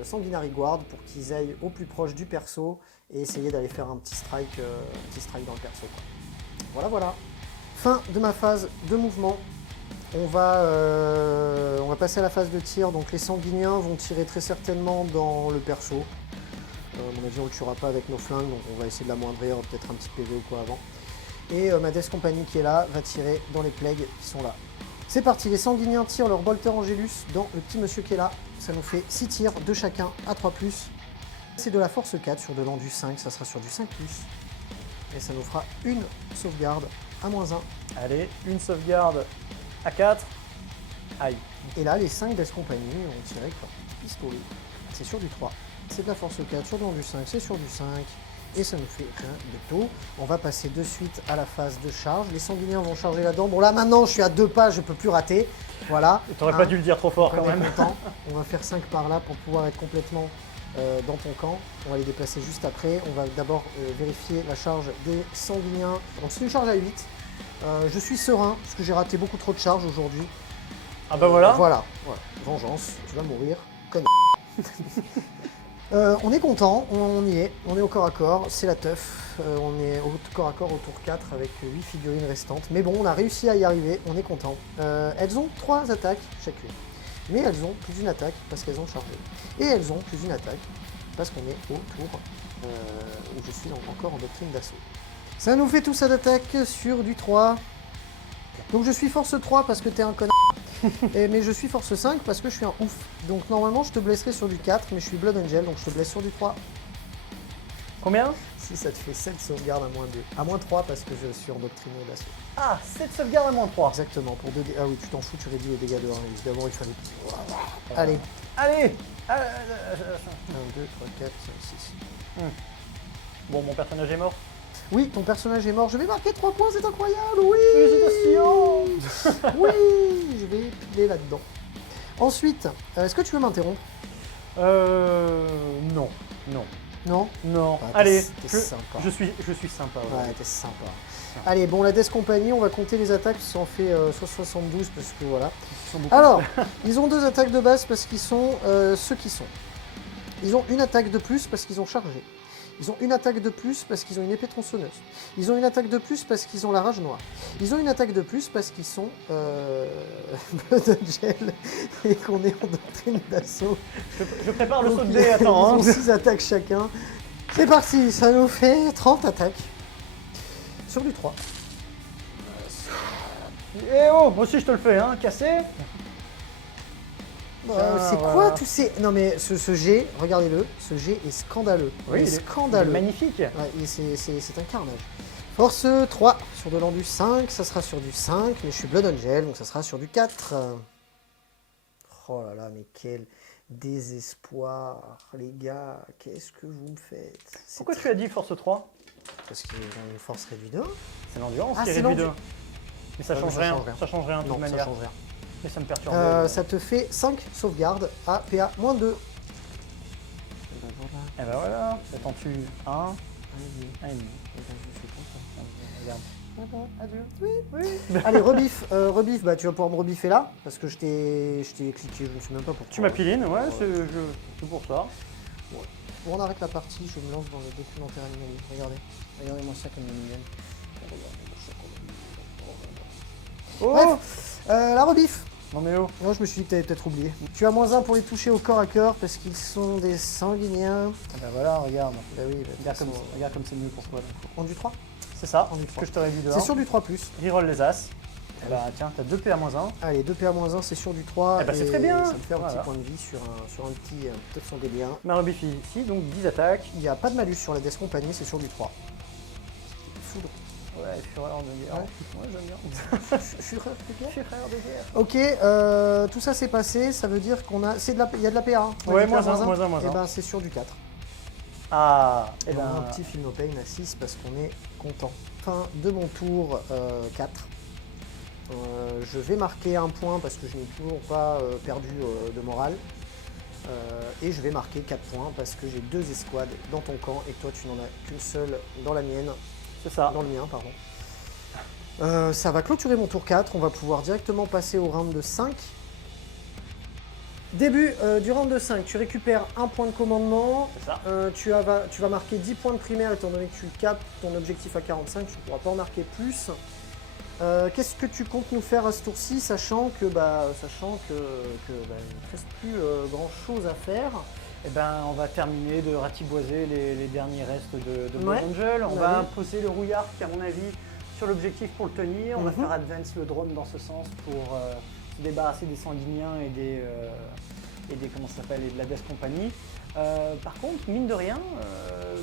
Sanguinary Guard pour qu'ils aillent au plus proche du perso et essayer d'aller faire un petit strike dans le perso, quoi. Voilà. Fin de ma phase de mouvement. On va passer à la phase de tir. Donc les sanguiniens vont tirer très certainement dans le perso. À mon avis, on ne le tuera pas avec nos flingues, donc on va essayer de l'amoindrir, peut-être un petit PV ou quoi avant. Et ma Death Company qui est là va tirer dans les plagues qui sont là. C'est parti, les sanguiniens tirent leur Bolter Angelus dans le petit monsieur qui est là. Ça nous fait 6 tirs de chacun à 3+. C'est de la force 4 sur de l'endu 5, ça sera sur du 5+. Et ça nous fera une sauvegarde à -1. Allez, une sauvegarde à 4, Aïe. Et là, les 5 Death Company ont tiré avec leur pistolet. C'est sur du 3. C'est de la force 4. Sur du 5, c'est sur du 5. Et ça nous fait rien de tout. On va passer de suite à la phase de charge. Les sanguiniens vont charger là-dedans. Bon, là, maintenant, je suis à 2 pas, je peux plus rater. Voilà. T'aurais pas dû le dire trop fort quand On est même. content. On va faire 5 par là pour pouvoir être complètement dans ton camp. On va les déplacer juste après. On va d'abord vérifier la charge des sanguiniens. Donc, c'est une charge à 8. Je suis serein parce que j'ai raté beaucoup trop de charges aujourd'hui. Ah bah voilà. Voilà. Vengeance, tu vas mourir. Connard. On est content, on y est, on est au corps à corps, c'est la teuf. On est au corps à corps au tour 4 avec 8 figurines restantes. Mais bon, on a réussi à y arriver, on est content. Elles ont 3 attaques chacune. Mais elles ont plus d'une attaque parce qu'elles ont chargé. Et elles ont plus d'une attaque parce qu'on est au tour où je suis encore en doctrine d'assaut. Ça nous fait tous ça d'attaque sur du 3. Donc je suis force 3 parce que t'es un connard. Mais je suis force 5 parce que je suis un ouf. Donc normalement je te blesserai sur du 4, mais je suis Blood Angel, donc je te blesse sur du 3. Combien? Si ça te fait 7 sauvegardes à moins 2. À moins 3 parce que je suis endoctriné d'assaut. Ah, 7 sauvegardes à moins 3. Exactement, pour 2 Ah oui, tu t'en fous, tu réduis les dégâts de 1. Évidemment, il fallait... Allez. Allez. 1, 2, 3, 4, 5, 6. Bon, mon personnage est mort. Oui, ton personnage est mort. Je vais marquer 3 points, c'est incroyable. Oui. Félicitations. Oui, je vais piler là-dedans. Ensuite, est-ce que tu veux m'interrompre? Non. Non. Non? Non. Ah, Allez, t'es je sympa. suis sympa. Ouais, t'es sympa. Allez, bon, la Death Company, on va compter les attaques, ça en fait soit 72, parce que voilà. Alors, ils ont 2 attaques de base parce qu'ils sont ceux qui sont. Ils ont une attaque de plus parce qu'ils ont chargé. Ils ont une attaque de plus parce qu'ils ont une épée tronçonneuse. Ils ont une attaque de plus parce qu'ils ont la rage noire. Ils ont une attaque de plus parce qu'ils sont Blood Angel et qu'on est en doctrine d'assaut. Je prépare le Donc, saut de dés, attends. Ils ont 6 attaques chacun. C'est parti, ça nous fait 30 attaques. Sur du 3. Eh oh, moi aussi je te le fais, hein, cassé. C'est quoi tous ces... Non mais ce jet, regardez-le, ce jet est scandaleux. Oui, il est scandaleux. Magnifique. Ouais, c'est un carnage. Force 3 sur de l'endu 5, ça sera sur du 5, mais je suis Blood Angel, donc ça sera sur du 4. Oh là là, mais quel désespoir, les gars, qu'est-ce que vous me faites? Pourquoi tu as dit force 3? Parce qu'ils ont une force réduite de 1. C'est l'endurance Ah, qui est c'est réduite de 1. l'endu- Mais ça Ouais, change mais ça rien. change rien. Ça change rien de Non, toute ça manière. change rien. Mais ça me perturbe. Ça te fait 5 sauvegardes à PA moins 2. Et ben voilà, ça t'en tue 1. Ah, Adieu. Allez, rebif, bah, tu vas pouvoir me rebiffer là, parce que je t'ai cliqué, je ne sais même pas pourquoi. Tu m'apilines, ouais, c'est pour ça. Bon, on arrête la partie, je me lance dans le documentaire animalier. Regardez-moi ça comme une mienne. Oh Bref, la rebif. Non mais oh. Non, je me suis dit que t'avais peut-être oublié. Tu as moins 1 pour les toucher au corps à corps parce qu'ils sont des sanguiniens. Ah bah voilà, regarde. Bah oui, Regarde comme c'est mieux pour toi. En du 3. C'est ça, En du ce 3. que je te réduis de 1. C'est sur du 3+. Reroll les as. Et bah tiens, t'as 2 PA-1. Allez, 2 PA-1, c'est sur du 3. Eh bah, c'est très bien. Ça me fait un Voilà. petit point de vie sur un petit peut-être sanguinien. Ma rebif ici, donc 10 attaques. Il n'y a pas de malus sur la Death Company, c'est sur du 3. Foudre. Ouais, fureur de guerre. Ouais. J'aime bien. Fureur de guerre. Fureur de guerre. Ok, tout ça c'est passé, ça veut dire qu'on a... Il y a de la PA, hein. Ouais, moins moins 1. un. Et ben c'est sur du 4. Ah, et Et ben, un ben. petit film pain à 6 parce qu'on est content. Fin de mon tour 4. Je vais marquer un point parce que je n'ai toujours pas perdu de morale. Et je vais marquer 4 points parce que j'ai 2 escouades dans ton camp et toi tu n'en as qu'une seule dans la mienne. C'est ça. Dans le mien, pardon. Ça va clôturer mon tour 4. On va pouvoir directement passer au round de 5. Début du round de 5, tu récupères un point de commandement. C'est ça. Tu vas marquer 10 points de primaire étant donné que tu capes ton objectif à 45. Tu ne pourras pas en marquer plus. Qu'est-ce que tu comptes nous faire à ce tour-ci, sachant que il ne reste plus grand chose à faire. Eh ben, on va terminer de ratiboiser les derniers restes de Blood Ouais. Angel. On Ouais. va poser le rouillard qui, à mon avis, sur l'objectif pour le tenir. On va Mhm. faire advance le drone dans ce sens pour se débarrasser des sanguiniens et des comment ça s'appelle, et de la Death Company. Par contre, mine de rien,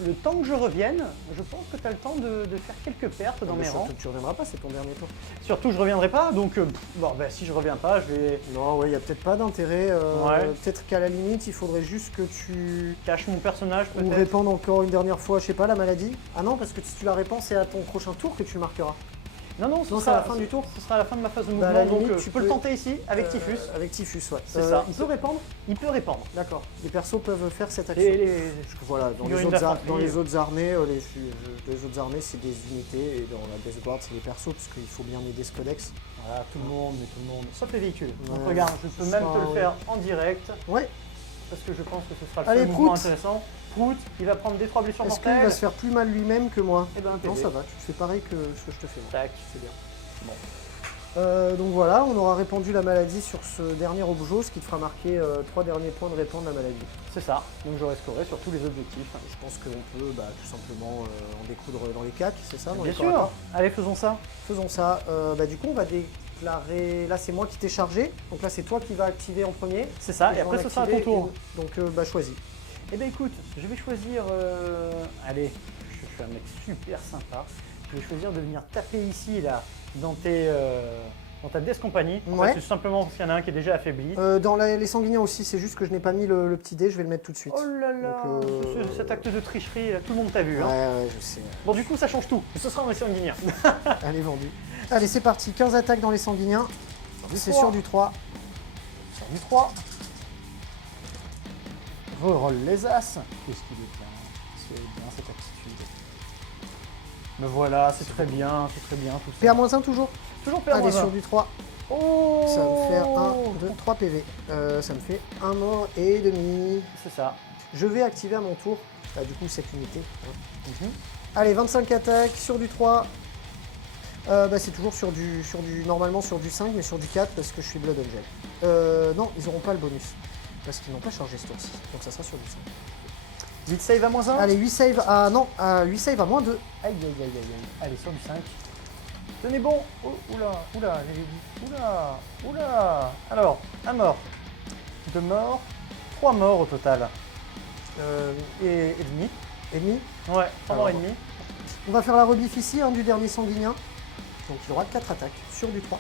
le temps que je revienne, je pense que tu as le temps de faire quelques pertes dans Mais mes rangs. surtout que tu reviendras pas, c'est ton dernier tour. Surtout, je reviendrai pas, donc bon, bah, si je reviens pas, je vais Non, ouais, il n'y a peut-être pas d'intérêt. Ouais. Peut-être qu'à la limite, il faudrait juste que tu... cacher mon personnage Ou peut-être. répandre encore une dernière fois, je sais pas, la maladie. Ah non, parce que si tu la répands, c'est à ton prochain tour que tu le marqueras. Non, ce Non, sera c'est à la fin du tour. Ce sera à la fin de ma phase de Bah, mouvement, à la donc limite, tu peux le tenter ici avec Typhus. Avec Typhus, ouais. C'est ça. Il peut répandre. Il peut répandre. D'accord. Les persos peuvent faire cette action. Et Parce que voilà, dans figurines d'infanterie. les autres armées, les autres armées, c'est des unités, et dans la Death Guard, c'est des persos, parce qu'il faut bien aider ce codex. Voilà, tout le monde, sauf les véhicules. Donc Ouais. regarde, je peux même Ça, te le ouais. faire en direct, Ouais. parce que je pense que ce sera le Allez, seul mouvement Prout. intéressant. Prout, il va prendre des 3 blessures Est-ce qu'il va mortelles. se faire plus mal lui-même que moi? Eh ben, Non, PV. ça va, tu fais pareil que ce que je te fais. Moi. Tac. C'est bien. Bon. Donc voilà, on aura répandu la maladie sur ce dernier objet, ce qui te fera marquer 3 derniers points de répandre la maladie. C'est ça, donc j'aurai scoré sur tous les objectifs. Je pense qu'on peut tout simplement en découdre dans les cacs, c'est ça dans Bien les corps à sûr. corps. Allez, faisons ça. Faisons ça. Du coup, on va déclarer... Là, c'est moi qui t'ai chargé. Donc là, c'est toi qui vas activer en premier. C'est ça, et je vais après en ce sera à ton activer tour. Donc, choisis. Eh ben écoute, je vais choisir... Allez, je suis un mec super sympa. Je vais choisir de venir taper ici, là, dans ta Death Company. En Ouais. fait, c'est simplement parce qu'il y en a un qui est déjà affaibli. Dans les sanguiniens aussi, c'est juste que je n'ai pas mis le petit dé, je vais le mettre tout de suite. Oh là là, Donc, cet acte de tricherie, là, tout le monde t'a vu. Hein. Ouais, je sais. Bon, du coup, ça change tout. Ce sera un sanguinien. Allez, vendu. Allez, c'est parti. 15 attaques dans les sanguiniens. C'est 3. sur du 3. Sur du 3. Reroll les as. Qu'est-ce qu'il est bien. C'est bien cette attitude. Me voilà, c'est très bien tout ça. PA-1 toujours. Toujours Allez, PA-1. sur du 3. Oh, Ça va me faire 1, 2, 3 PV. Ça me fait 1 mort et demi. C'est ça. Je vais activer à mon tour, du coup, cette unité. Hein. Mhm. Allez, 25 attaques sur du 3. C'est toujours normalement sur du 5, mais sur du 4 parce que je suis Blood Angel. Non, ils n'auront pas le bonus. Parce qu'ils n'ont pas chargé ce tour-ci. Donc ça sera sur du 5. 8 save à moins 1. Allez, 8 save à... Non, 8 save à moins 2. Aïe, aïe, aïe, aïe, aïe. Allez, sur du 5. Tenez bon. Oh, oula, j'avais dit. Oula. Alors, un mort. 2 morts. 3 morts au total. Et demi. Ennemi. Ouais, 3 morts et Alors, demi. On va faire la rebif ici, du dernier sanguinien. Donc il aura 4 attaques sur du 3.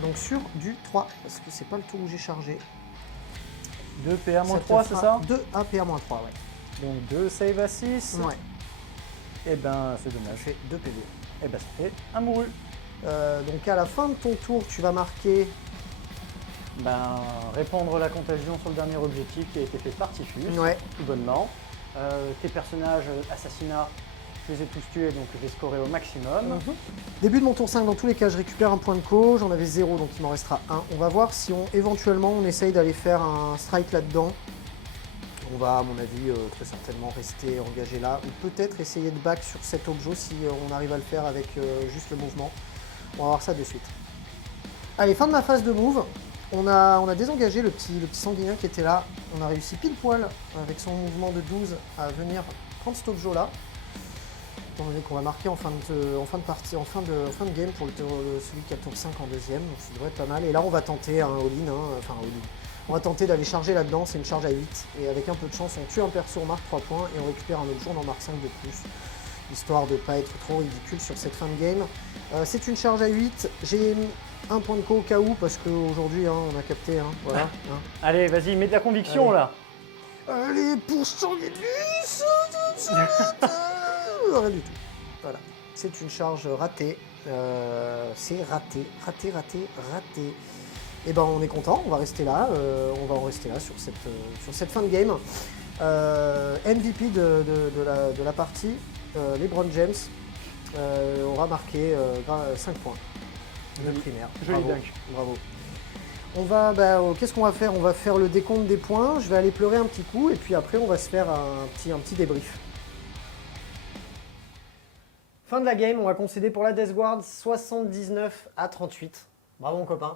Donc sur du 3, parce que c'est pas le tour où j'ai chargé. 2 PA moins 3, c'est ça 2 APA-3, ouais. Donc 2 save à 6. Ouais, Et ben, c'est ça dommage. fait 2 PV. Et ben, ça fait un mouru. Donc à la fin de ton tour, tu vas marquer... Ben, répandre la contagion sur le dernier objectif qui a été fait par Typhus. Ouais. Tout bonnement. Tes personnages assassinats, je les ai tous tués, donc je vais scorer au maximum. Début de mon tour 5, dans tous les cas, je récupère un point de co. J'en avais 0, donc il m'en restera 1. On va voir si éventuellement on essaye d'aller faire un strike là-dedans. On va, à mon avis, très certainement rester engagé là. Ou peut-être essayer de back sur cet objet si on arrive à le faire avec juste le mouvement. On va voir ça de suite. Allez, fin de ma phase de move. On a désengagé le petit sanguinien qui était là. On a réussi pile poil avec son mouvement de 12 à venir prendre cet objet-là. Étant donné qu'on va marquer en fin de partie, en fin de game pour celui qui a le tour 5 en deuxième, donc ça devrait être pas mal. Et là on va tenter un all-in, on va tenter d'aller charger là-dedans, c'est une charge à 8. Et avec un peu de chance, on tue un perso, on marque 3 points et on récupère un autre jour, on en marque 5 de plus. Histoire de ne pas être trop ridicule sur cette fin de game. C'est une charge à 8, j'ai un point de co au cas où, parce qu'aujourd'hui on a capté, voilà. Allez, vas-y, mets de la conviction Allez. là. Allez, pour Sanguinus. Rien du tout. Voilà. C'est une charge ratée. C'est raté. Et ben on est content, on va rester là. On va en rester là sur cette fin de game. MVP de la partie, LeBron James aura marqué 5 points de primaire. Joli Bravo. dunk. Bravo. On va, qu'est-ce qu'on va faire? On va faire le décompte des points. Je vais aller pleurer un petit coup et puis après on va se faire un petit débrief. Fin de la game, on va concéder pour la Death Guard 79 à 38. Bravo mon copain.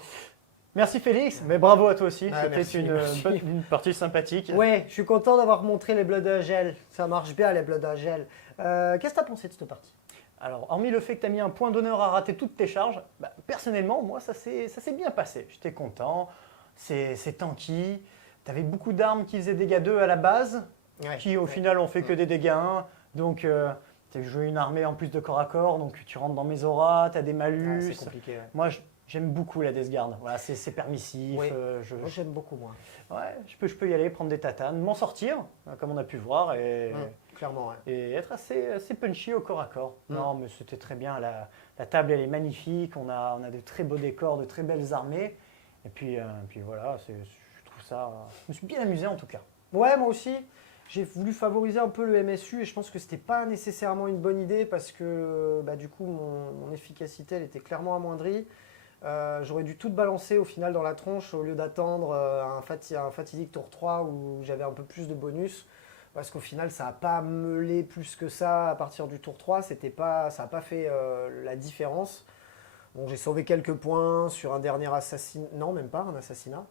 Merci Félix, mais bravo à toi aussi. Ah, C'était merci, une, merci. une partie sympathique. Ouais, je suis content d'avoir montré les Blood Angel. Ça marche bien les Blood Angel. Qu'est-ce que tu as pensé de cette partie? Alors, hormis le fait que tu as mis un point d'honneur à rater toutes tes charges, personnellement, moi, ça s'est bien passé. J'étais content, c'est tanky. tu avais beaucoup d'armes qui faisaient dégâts 2 à la base, Ouais, qui au ouais. final ont fait que des dégâts 1. Donc, tu as joué une armée en plus de corps à corps, donc tu rentres dans mes auras, tu as des Ouais, malus. c'est compliqué. Ouais. Moi, j'aime beaucoup la Death Guard. Voilà, c'est permissif. Oui. Moi, j'aime beaucoup, moi. Ouais, je peux y aller, prendre des tatanes, m'en sortir, comme on a pu voir, Clairement, ouais. et être assez punchy au corps à corps. Mm. Non, mais c'était très bien. La table, elle est magnifique. On a de très beaux décors, de très belles armées. Et puis voilà, je trouve ça. Je me suis bien amusé en tout cas. Ouais, moi aussi. J'ai voulu favoriser un peu le MSU et je pense que c'était pas nécessairement une bonne idée parce que bah, du coup mon efficacité elle était clairement amoindrie. J'aurais dû tout balancer au final dans la tronche au lieu d'attendre un fatidique tour 3 où j'avais un peu plus de bonus. Parce qu'au final ça n'a pas meulé plus que ça à partir du tour 3, ça n'a pas fait la différence. Bon, j'ai sauvé quelques points sur un dernier assassinat, non même pas un assassinat.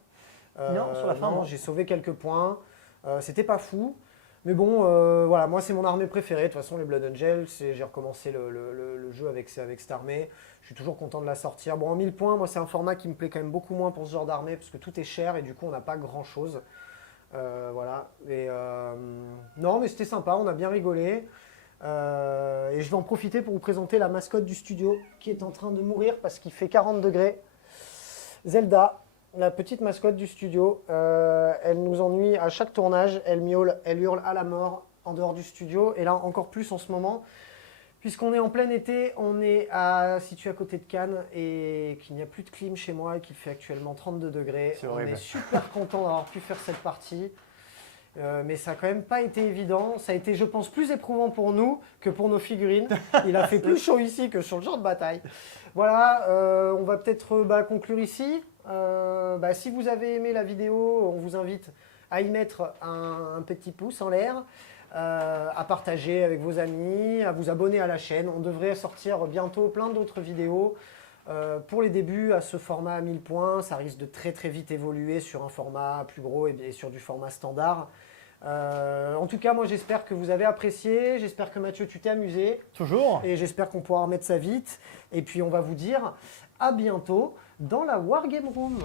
Non, sur la fin, non. J'ai sauvé quelques points. C'était pas fou. Mais bon, voilà, moi c'est mon armée préférée. De toute façon, les Blood Angels, j'ai recommencé le jeu avec cette armée. Je suis toujours content de la sortir. Bon, en 1000 points, moi c'est un format qui me plaît quand même beaucoup moins pour ce genre d'armée parce que tout est cher et du coup on n'a pas grand chose. Voilà. Et, non, mais c'était sympa, on a bien rigolé. Et je vais en profiter pour vous présenter la mascotte du studio qui est en train de mourir parce qu'il fait 40 degrés. Zelda. La petite mascotte du studio, elle nous ennuie à chaque tournage, elle hurle à la mort en dehors du studio, et là encore plus en ce moment, puisqu'on est en plein été, on est situé à côté de Cannes, et qu'il n'y a plus de clim chez moi, et qu'il fait actuellement 32 degrés. C'est on horrible. est super content d'avoir pu faire cette partie, mais ça n'a quand même pas été évident. Ça a été, je pense, plus éprouvant pour nous que pour nos figurines. Il a fait plus chaud ici que sur le champ de bataille. Voilà, on va peut-être conclure ici. Si vous avez aimé la vidéo, on vous invite à y mettre un petit pouce en l'air, à partager avec vos amis, à vous abonner à la chaîne. On devrait sortir bientôt plein d'autres vidéos. Pour les débuts, à ce format à 1000 points, ça risque de très très vite évoluer sur un format plus gros et sur du format standard. En tout cas, moi j'espère que vous avez apprécié, j'espère que Mathieu tu t'es amusé. Toujours. Et j'espère qu'on pourra remettre ça vite. Et puis on va vous dire à bientôt dans la Wargame Room.